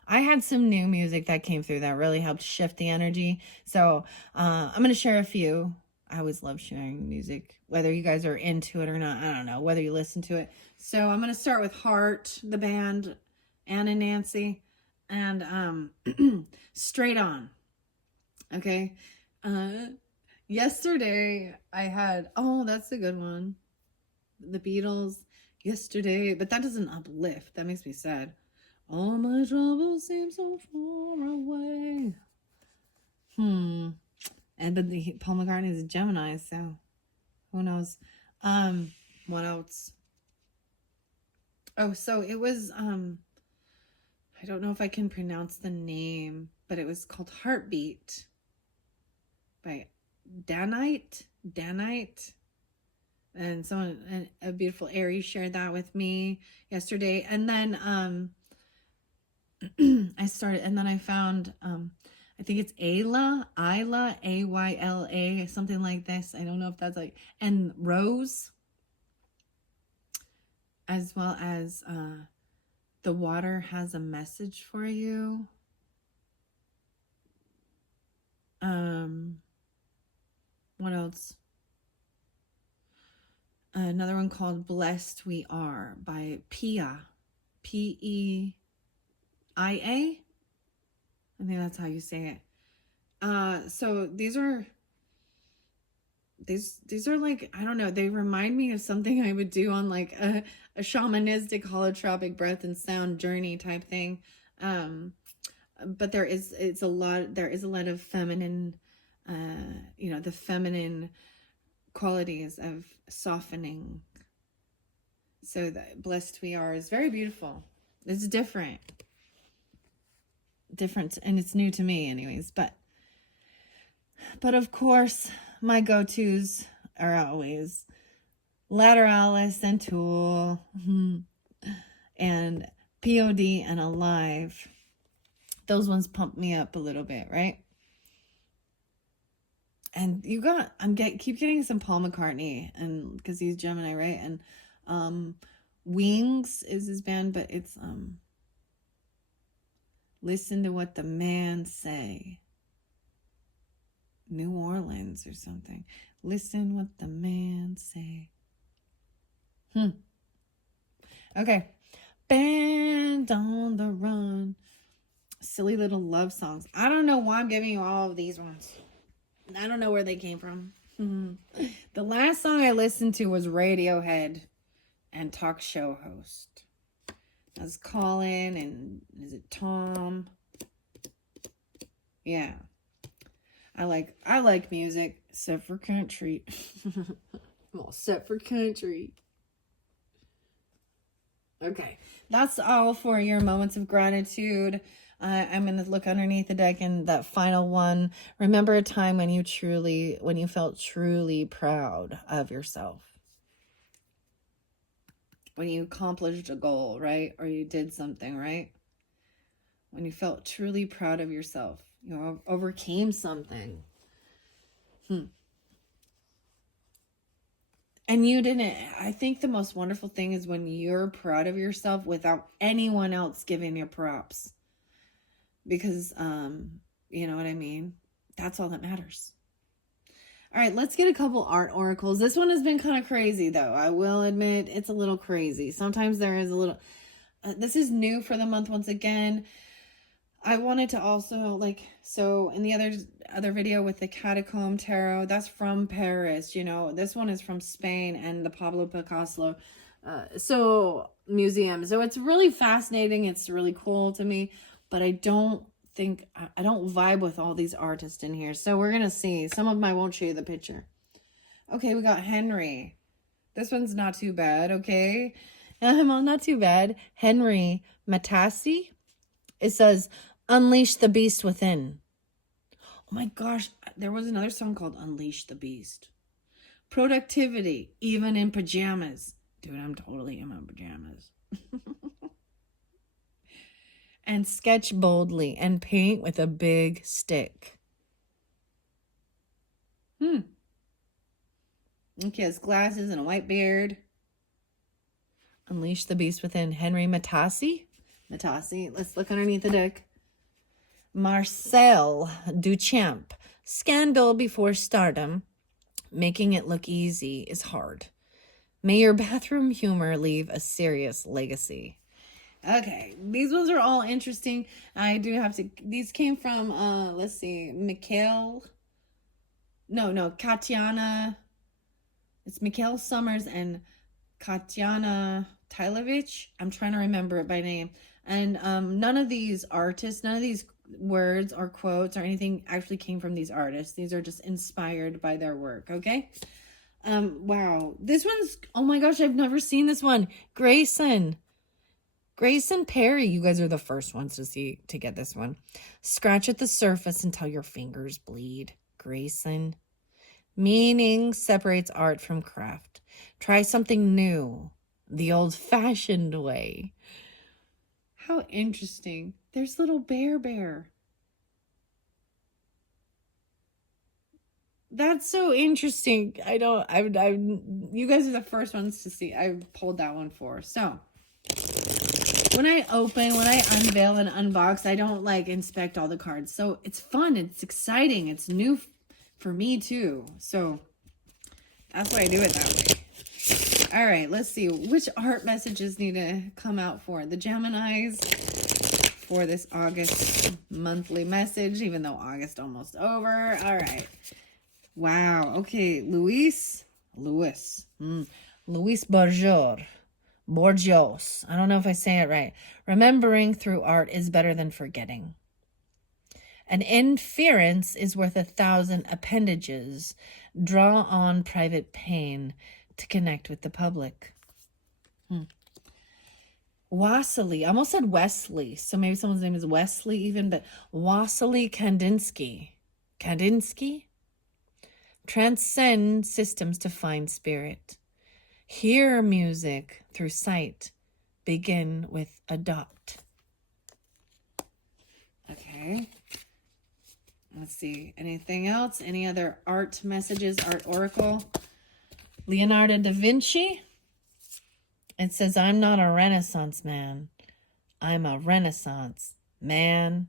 I had some new music that came through that really helped shift the energy. So I'm going to share a few. I always love sharing music, whether you guys are into it or not. I don't know, whether you listen to it. So I'm going to start with Heart, the band, Anna Nancy, and Straight On. Okay. Yesterday I had, that's a good one. The Beatles, Yesterday, but that doesn't uplift. That makes me sad. All my troubles seem so far away. But Paul McCartney is a Gemini, so who knows? What else? Oh, so it was, I don't know if I can pronounce the name, but it was called Heartbeat by Danite. And someone, a beautiful Aries shared that with me yesterday. And then, I found, I think it's Ayla, Ayla, something like this. I don't know if that's like, and Rose, as well as The Water Has a Message for You. What else? Another one called Blessed We Are by Pia, Peia. I think that's how you say it. So these are like, I don't know, they remind me of something I would do on like a shamanistic holotropic breath and sound journey type thing. But there is a lot of feminine, the feminine qualities of softening. So that Blessed We Are is very beautiful. It's different, and it's new to me anyways, but of course my go-tos are always Lateralis and Tool and POD and Alive. Those ones pump me up a little bit, right? And keep getting some Paul McCartney, and because he's Gemini, right? And Wings is his band, but it's Listen to What the Man Say. New Orleans or something. Listen what the man say. Okay. Band on the Run. Silly little love songs. I don't know why I'm giving you all of these ones. I don't know where they came from. The last song I listened to was Radiohead, and talk show host. That's Colin, and is it Tom? Yeah. I like music, except for country. I'm all set for country. Okay, that's all for your moments of gratitude. I'm going to look underneath the deck, and that final one. Remember a time when you felt truly proud of yourself. When you accomplished a goal, right? Or you did something, right? When you felt truly proud of yourself. You overcame something. And you didn't. I think the most wonderful thing is when you're proud of yourself without anyone else giving you props. Because, you know what I mean? That's all that matters. All right, let's get a couple art oracles. This one has been kind of crazy, though. I will admit it's a little crazy. Sometimes there is a little... this is new for the month once again. I wanted to also, so in the other video with the Catacomb Tarot, that's from Paris, you know. This one is from Spain and the Pablo Picasso museum. So it's really fascinating. It's really cool to me, but I don't vibe with all these artists in here. So we're going to see. Some of them I won't show you the picture. Okay, we got Henry. This one's not too bad, okay? Not too bad. Henry Matassi. It says, Unleash the Beast Within. Oh my gosh, there was another song called Unleash the Beast. Productivity, even in pajamas. Dude, I'm totally in my pajamas. And sketch boldly and paint with a big stick. Okay, has glasses and a white beard. Unleash the Beast Within. Henry Matassi. Let's look underneath the deck. Marcel Duchamp. Scandal before stardom. Making it look easy is hard. May your bathroom humor leave a serious legacy. Okay, these ones are all interesting. I do have to... These came from, let's see, Katiana. It's Mikhail Summers and Katiana Tylovich. I'm trying to remember it by name. And none of these artists, none of these words or quotes or anything actually came from these artists. These are just inspired by their work, okay? Wow. This one's... Oh my gosh, I've never seen this one. Grayson Perry. You guys are the first ones to get this one. Scratch at the surface until your fingers bleed. Grayson. Meaning separates art from craft. Try something new. The old-fashioned way. How interesting. There's little bear. That's so interesting. You guys are the first ones to see. I pulled that one for. So, when I unveil and unbox, I don't inspect all the cards. So, it's fun. It's exciting. It's new for me too. So, that's why I do it that way. All right, let's see. Which art messages need to come out for the Geminis for this August monthly message, even though August almost over. All right. Wow. Okay, Luis Borgios. I don't know if I say it right. Remembering through art is better than forgetting. An inference is worth 1,000 appendages. Draw on private pain to connect with the public. Wassily. I almost said Wesley. So maybe someone's name is Wesley even, but Wassily Kandinsky. Kandinsky? Transcend systems to find spirit. Hear music through sight. Begin with adopt. Okay. Let's see. Anything else? Any other art messages, art oracle? Leonardo da Vinci. It says, I'm not a Renaissance man. I'm a Renaissance man.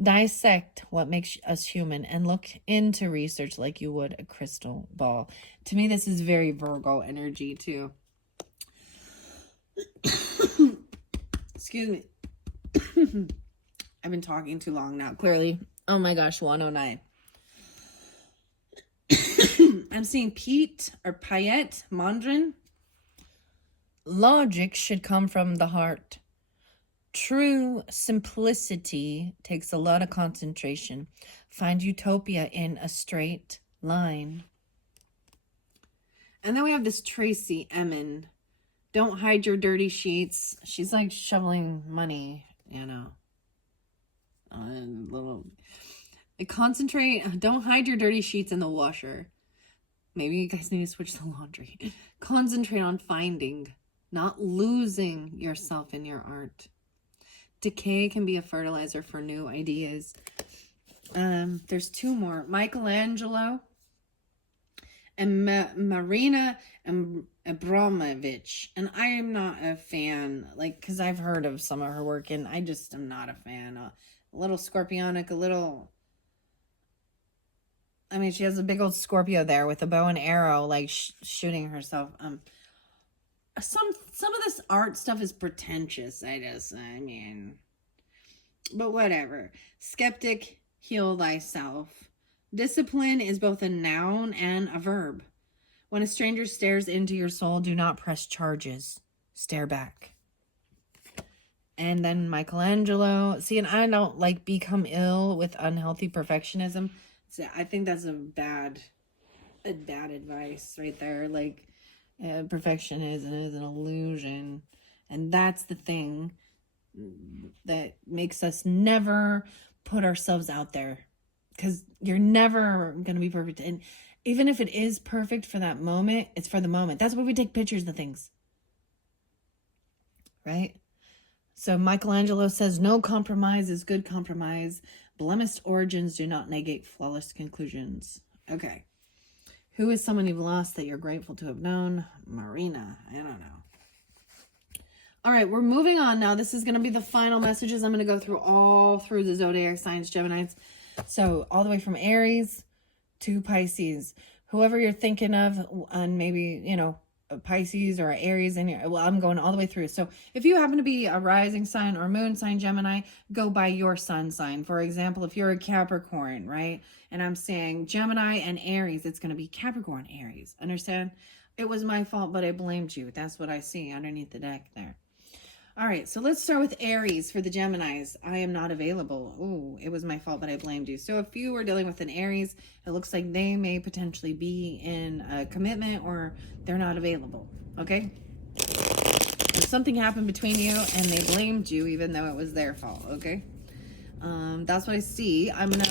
Dissect what makes us human and look into research like you would a crystal ball. To me, this is very Virgo energy too. Excuse me. I've been talking too long now, clearly. Oh my gosh, 109. I'm seeing Piet Mondrian. Logic should come from the heart. True simplicity takes a lot of concentration. Find utopia in a straight line. And then we have this Tracy Emin. Don't hide your dirty sheets. She's like shoveling money, you know. Concentrate. Don't hide your dirty sheets in the washer. Maybe you guys need to switch the laundry. Concentrate on finding, not losing yourself in your art. Decay can be a fertilizer for new ideas. There's two more. Michelangelo and Marina and Abramovich. And I am not a fan, like, because I've heard of some of her work, and I just am not a fan. A little scorpionic, a little... I mean, she has a big old Scorpio there with a bow and arrow, like, shooting herself. Some of this art stuff is pretentious, I mean... But whatever. Skeptic, heal thyself. Discipline is both a noun and a verb. When a stranger stares into your soul, do not press charges. Stare back. And then Michelangelo. See, and I don't like become ill with unhealthy perfectionism. So I think that's a bad advice right there. Like, perfectionism is an illusion. And that's the thing that makes us never put ourselves out there. Because you're never going to be perfect. And even if it is perfect for that moment, it's for the moment. That's why we take pictures of things. Right? So Michelangelo says, no compromise is good compromise. Blemished origins do not negate flawless conclusions. Okay. Who is someone you've lost that you're grateful to have known? Marina. I don't know. All right, we're moving on now. This is going to be the final messages. I'm going to go through all through the zodiac signs, Geminis. So all the way from Aries to Pisces. Whoever you're thinking of, and maybe, you know, Pisces or Aries in here. Well, I'm going all the way through. So if you happen to be a rising sign or moon sign Gemini, go by your sun sign. For example, if you're a Capricorn, right? And I'm saying Gemini and Aries, it's going to be Capricorn, Aries. Understand? It was my fault, but I blamed you. That's what I see underneath the deck there. All right, so let's start with Aries for the Geminis. I am not available. Oh, it was my fault, but I blamed you. So if you were dealing with an Aries, it looks like they may potentially be in a commitment or they're not available, okay? If something happened between you and they blamed you even though it was their fault, okay? That's what I see. I'm gonna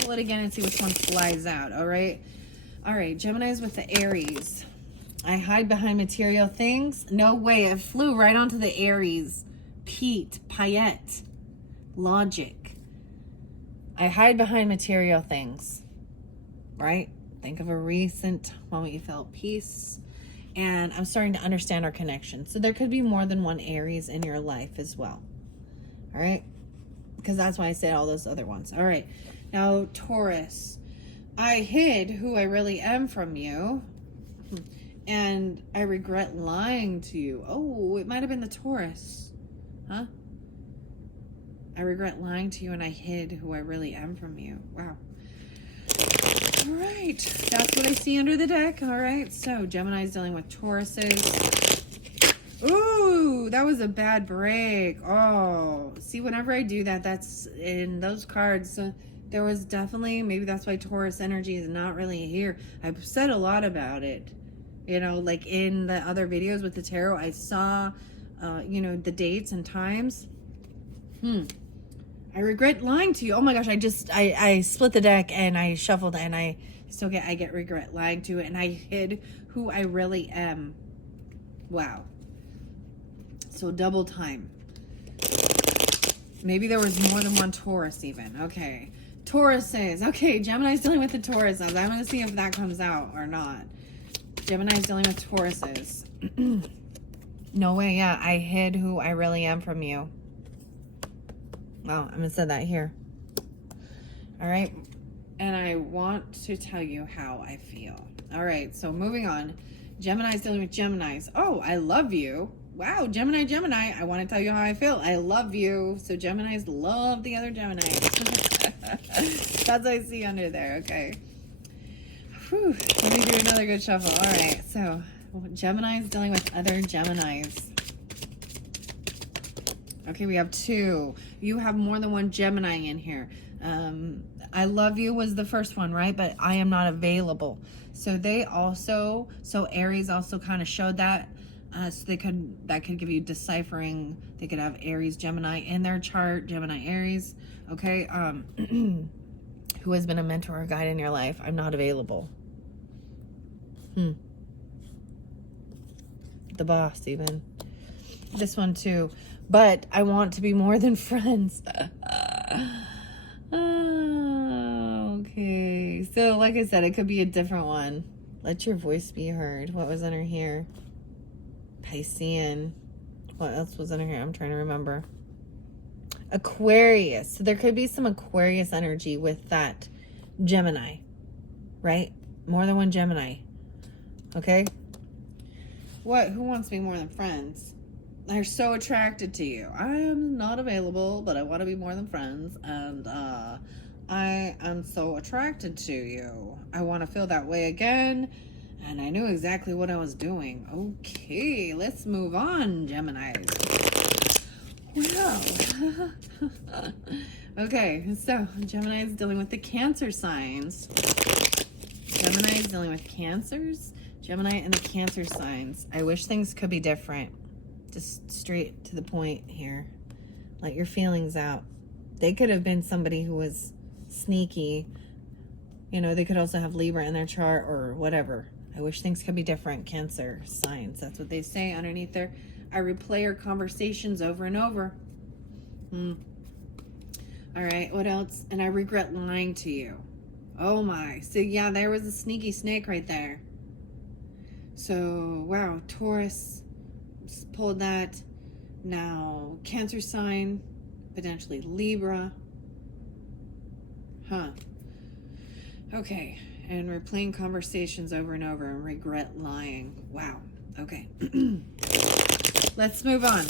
pull it again and see which one flies out, all right? All right, Geminis with the Aries. I hide behind material things. No way. It flew right onto the Aries. Pete, Payette, logic. I hide behind material things. Right? Think of a recent moment you felt peace. And I'm starting to understand our connection. So there could be more than one Aries in your life as well. All right? Because that's why I said all those other ones. All right. Now, Taurus. I hid who I really am from you. And I regret lying to you. Oh, it might have been the Taurus. Huh? I regret lying to you and I hid who I really am from you. Wow. All right. That's what I see under the deck. All right. So Gemini's dealing with Tauruses. Ooh, that was a bad break. Oh, see, whenever I do that, that's in those cards. There was definitely, maybe that's why Taurus energy is not really here. I've said a lot about it. You know, like in the other videos with the tarot, I saw, you know, the dates and times. I regret lying to you. Oh my gosh, I split the deck and I shuffled and I get regret lying to it. And I hid who I really am. Wow. So double time. Maybe there was more than one Taurus even. Okay. Tauruses. Okay, Gemini's dealing with the Tauruses. I'm going to see if that comes out or not. Gemini's dealing with Tauruses. No way, yeah. I hid who I really am from you. Well, I'm going to say that here. All right. And I want to tell you how I feel. All right. So moving on. Gemini's dealing with Geminis. Oh, I love you. Wow. Gemini. I want to tell you how I feel. I love you. So Geminis love the other Geminis. That's what I see under there. Okay. Whew. Let me do another good shuffle. All right. So Gemini's dealing with other Geminis. Okay, we have 2. You have more than one Gemini in here. I love you was the first one, right? But I am not available. So they also, so Aries also kind of showed that. So that could give you deciphering. They could have Aries, Gemini in their chart, Gemini, Aries. Okay. Who has been a mentor or guide in your life? I'm not available. The boss, even. This one too. But I want to be more than friends. Okay. So, like I said, it could be a different one. Let your voice be heard. What was under here? Piscean. What else was under here? I'm trying to remember. Aquarius. So there could be some Aquarius energy with that Gemini. Right? More than one Gemini. Okay? What? Who wants to be more than friends? They're so attracted to you. I am not available, but I want to be more than friends. And I am so attracted to you. I want to feel that way again. And I knew exactly what I was doing. Okay, let's move on, Geminis. Wow. Okay, so Gemini is dealing with the Cancer signs. Gemini is dealing with Cancers. Gemini and the Cancer signs. I wish things could be different. Just straight to the point here. Let your feelings out. They could have been somebody who was sneaky. You know, they could also have Libra in their chart or whatever. I wish things could be different. Cancer signs. That's what they say underneath there. I replay our conversations over and over. All right, what else? And I regret lying to you. Oh my. So yeah, there was a sneaky snake right there. So, wow, Taurus pulled that. Now, Cancer sign, potentially Libra. Okay, and replaying conversations over and over and regret lying. Wow, okay. Let's move on.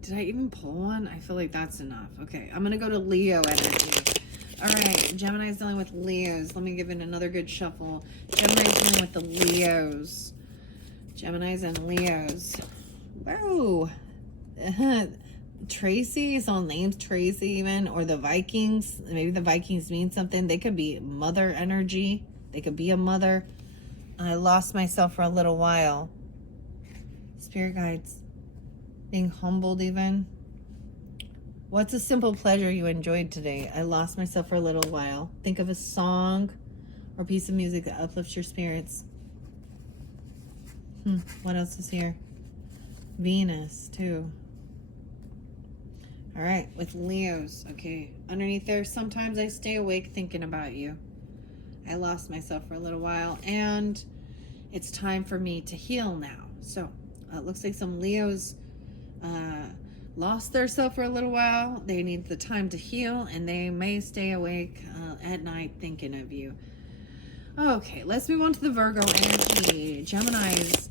Did I even pull one? I feel like that's enough. Okay, I'm gonna go to Leo energy. All right, Gemini's dealing with Leos. Let me give it another good shuffle. Gemini's dealing with the Leos. Geminis and Leos. Whoa. Tracy, someone named Tracy even, or the Vikings. Maybe the Vikings mean something. They could be mother energy. They could be a mother. I lost myself for a little while. Spirit guides. Being humbled even. What's a simple pleasure you enjoyed today? I lost myself for a little while. Think of a song or piece of music that uplifts your spirits. What else is here? Venus, too. All right, with Leos. Okay, underneath there, sometimes I stay awake thinking about you. I lost myself for a little while, and it's time for me to heal now. So, it looks like some Leos lost their self for a little while. They need the time to heal, and they may stay awake at night thinking of you. Okay, let's move on to the Virgo energy. Gemini's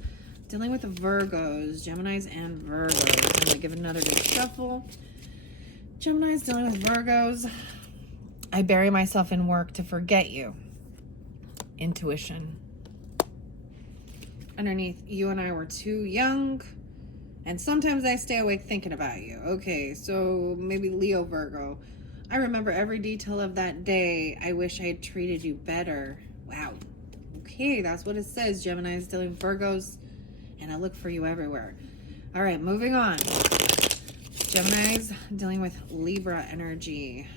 dealing with the Virgos. Geminis and Virgos. I'm going to give it another good shuffle. Gemini's dealing with Virgos. I bury myself in work to forget you. Intuition. Underneath, you and I were too young. And sometimes I stay awake thinking about you. Okay, so maybe Leo, Virgo. I remember every detail of that day. I wish I had treated you better. Wow. Okay, that's what it says. Gemini is dealing with Virgos. And I look for you everywhere. All right, moving on. Gemini's dealing with Libra energy.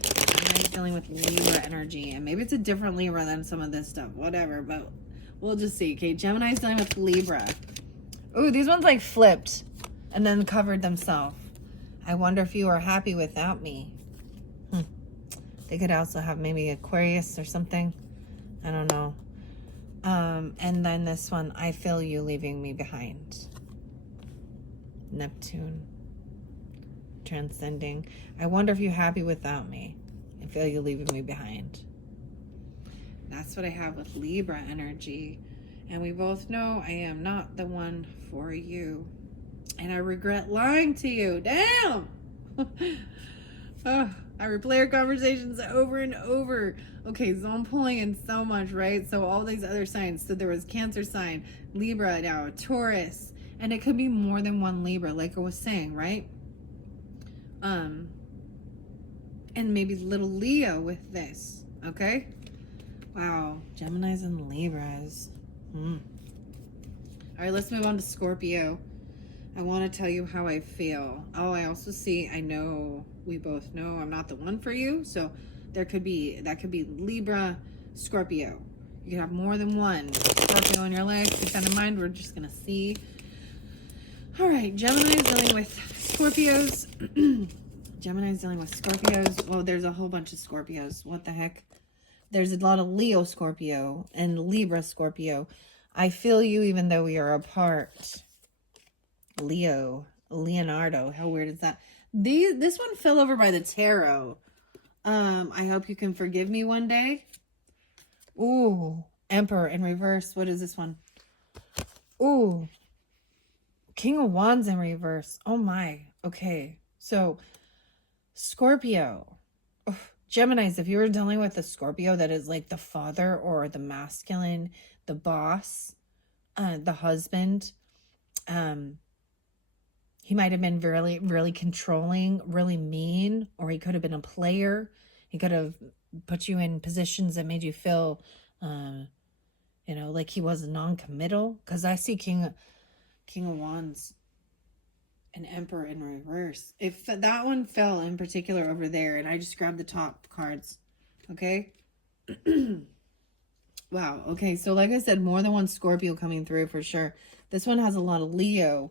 Gemini's dealing with Libra energy. And maybe it's a different Libra than some of this stuff. Whatever, but we'll just see. Okay, Gemini's dealing with Libra. Ooh, these ones like flipped and then covered themselves. I wonder if you are happy without me. They could also have maybe Aquarius or something. I don't know. And then this one, I feel you leaving me behind. Neptune. Transcending. I wonder if you're happy without me. I feel you leaving me behind. That's what I have with Libra energy. And we both know I am not the one for you. And I regret lying to you. Damn! I replay our conversations over and over. Okay, so I'm pulling in so much, right? So all these other signs. So there was Cancer sign, Libra now, Taurus. And it could be more than one Libra, like I was saying, right? And maybe little Leo with this, okay? Wow, Geminis and Libras. All right, let's move on to Scorpio. I want to tell you how I feel. Oh, I also see, I know, we both know I'm not the one for you. So that could be Libra, Scorpio. You could have more than one Scorpio in your life. Keep that in mind. We're just going to see. All right, Gemini is dealing with Scorpios. Gemini is dealing with Scorpios. Well, there's a whole bunch of Scorpios. What the heck? There's a lot of Leo Scorpio and Libra Scorpio. I feel you even though we are apart. Leonardo. How weird is that? This one fell over by the tarot. I hope you can forgive me one day. Ooh, Emperor in reverse. What is this one? Ooh, King of Wands in reverse. Oh my. Okay. So, Scorpio. Geminis, if you were dealing with a Scorpio that is like the father or the masculine, the boss, the husband, he might have been really, really controlling, really mean, or he could have been a player. He could have put you in positions that made you feel, like he was non-committal. Because I see King of Wands and Emperor in reverse. If that one fell in particular over there, and I just grabbed the top cards, okay? Wow, okay, so like I said, more than one Scorpio coming through for sure. This one has a lot of Leo.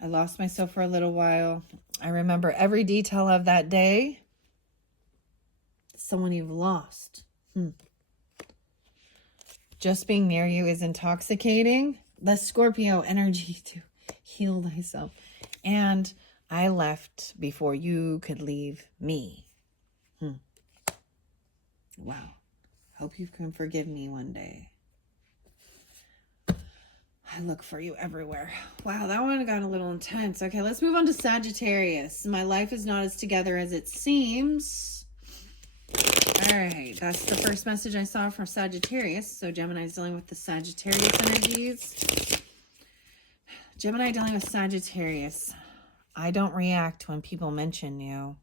I lost myself for a little while. I remember every detail of that day. Someone you've lost. Just being near you is intoxicating. The Scorpio energy to heal thyself. And I left before you could leave me. Wow. Hope you can forgive me one day. I look for you everywhere. Wow, that one got a little intense. Okay, let's move on to Sagittarius. My life is not as together as it seems. All right, that's the first message I saw for Sagittarius. So Gemini is dealing with the Sagittarius energies. Gemini dealing with Sagittarius. I don't react when people mention you.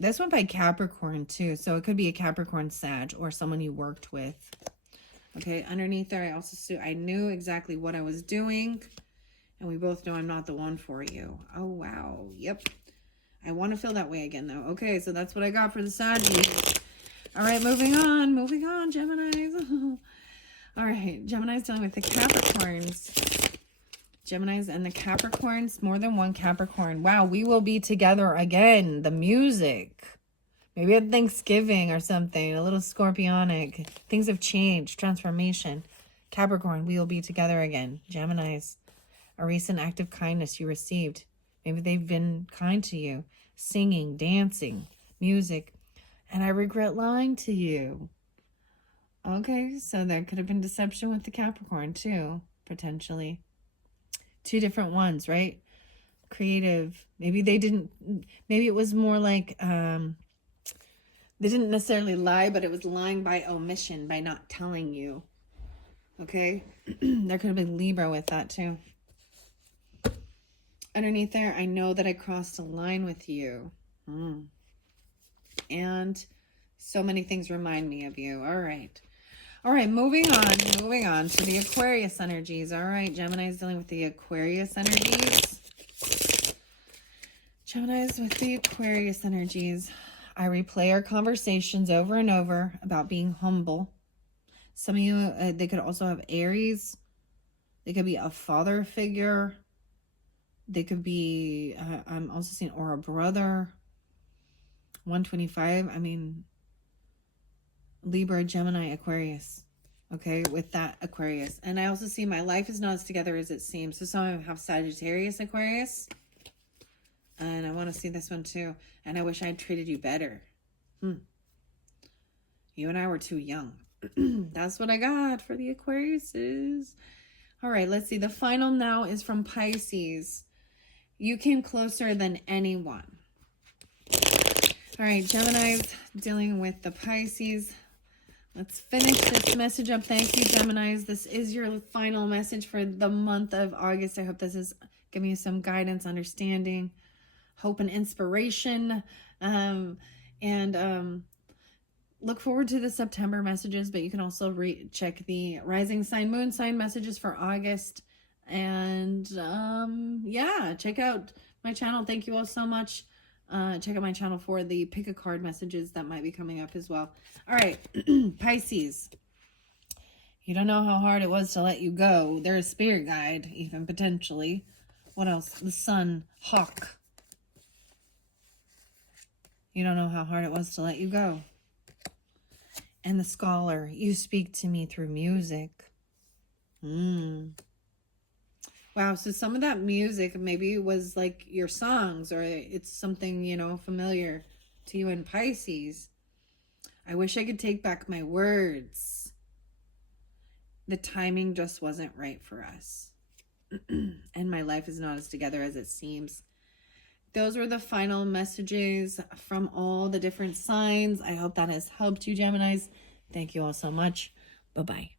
This one by Capricorn too. So it could be a Capricorn Sag or someone you worked with. Okay, underneath there, I knew exactly what I was doing. And we both know I'm not the one for you. Oh, wow. Yep. I want to feel that way again, though. Okay, so that's what I got for the Saggies. All right, moving on. Moving on, Geminis. All right, Gemini's dealing with the Capricorns. Geminis and the Capricorns. More than one Capricorn. Wow, we will be together again. The music. Maybe at Thanksgiving or something, a little scorpionic. Things have changed, transformation. Capricorn, we will be together again. Geminis, a recent act of kindness you received. Maybe they've been kind to you. Singing, dancing, music. And I regret lying to you. Okay, so there could have been deception with the Capricorn too, potentially. Two different ones, right? Creative. Maybe it was more like, they didn't necessarily lie, but it was lying by omission, by not telling you. Okay? There could have been Libra with that too. Underneath there, I know that I crossed a line with you. And so many things remind me of you. All right. All right, moving on to the Aquarius energies. All right, Gemini is dealing with the Aquarius energies. Gemini is with the Aquarius energies. I replay our conversations over and over about being humble. Some of you, they could also have Aries. They could be a father figure. They could be, I'm also seeing, or a brother. 125, I mean, Libra, Gemini, Aquarius. Okay, with that Aquarius. And I also see my life is not as together as it seems. So some of you have Sagittarius, Aquarius. And I want to see this one too. And I wish I had treated you better. You and I were too young. That's what I got for the Aquariuses. All right, let's see. The final now is from Pisces. You came closer than anyone. All right, Geminis, dealing with the Pisces. Let's finish this message up. Thank you, Geminis. This is your final message for the month of August. I hope this is giving you some guidance, understanding, hope, and inspiration. Look forward to the September messages, but you can also check the rising sign, moon sign messages for August. And yeah, check out my channel. Thank you all so much. Check out my channel for the pick a card messages that might be coming up as well. All right, Pisces. You don't know how hard it was to let you go. They're a spirit guide, even potentially. What else? The sun, hawk. You don't know how hard it was to let you go. And the scholar, you speak to me through music. Wow, so some of that music maybe was like your songs, or it's something, you know, familiar to you in Pisces. I wish I could take back my words. The timing just wasn't right for us. And my life is not as together as it seems. Those were the final messages from all the different signs. I hope that has helped you, Geminis. Thank you all so much. Bye-bye.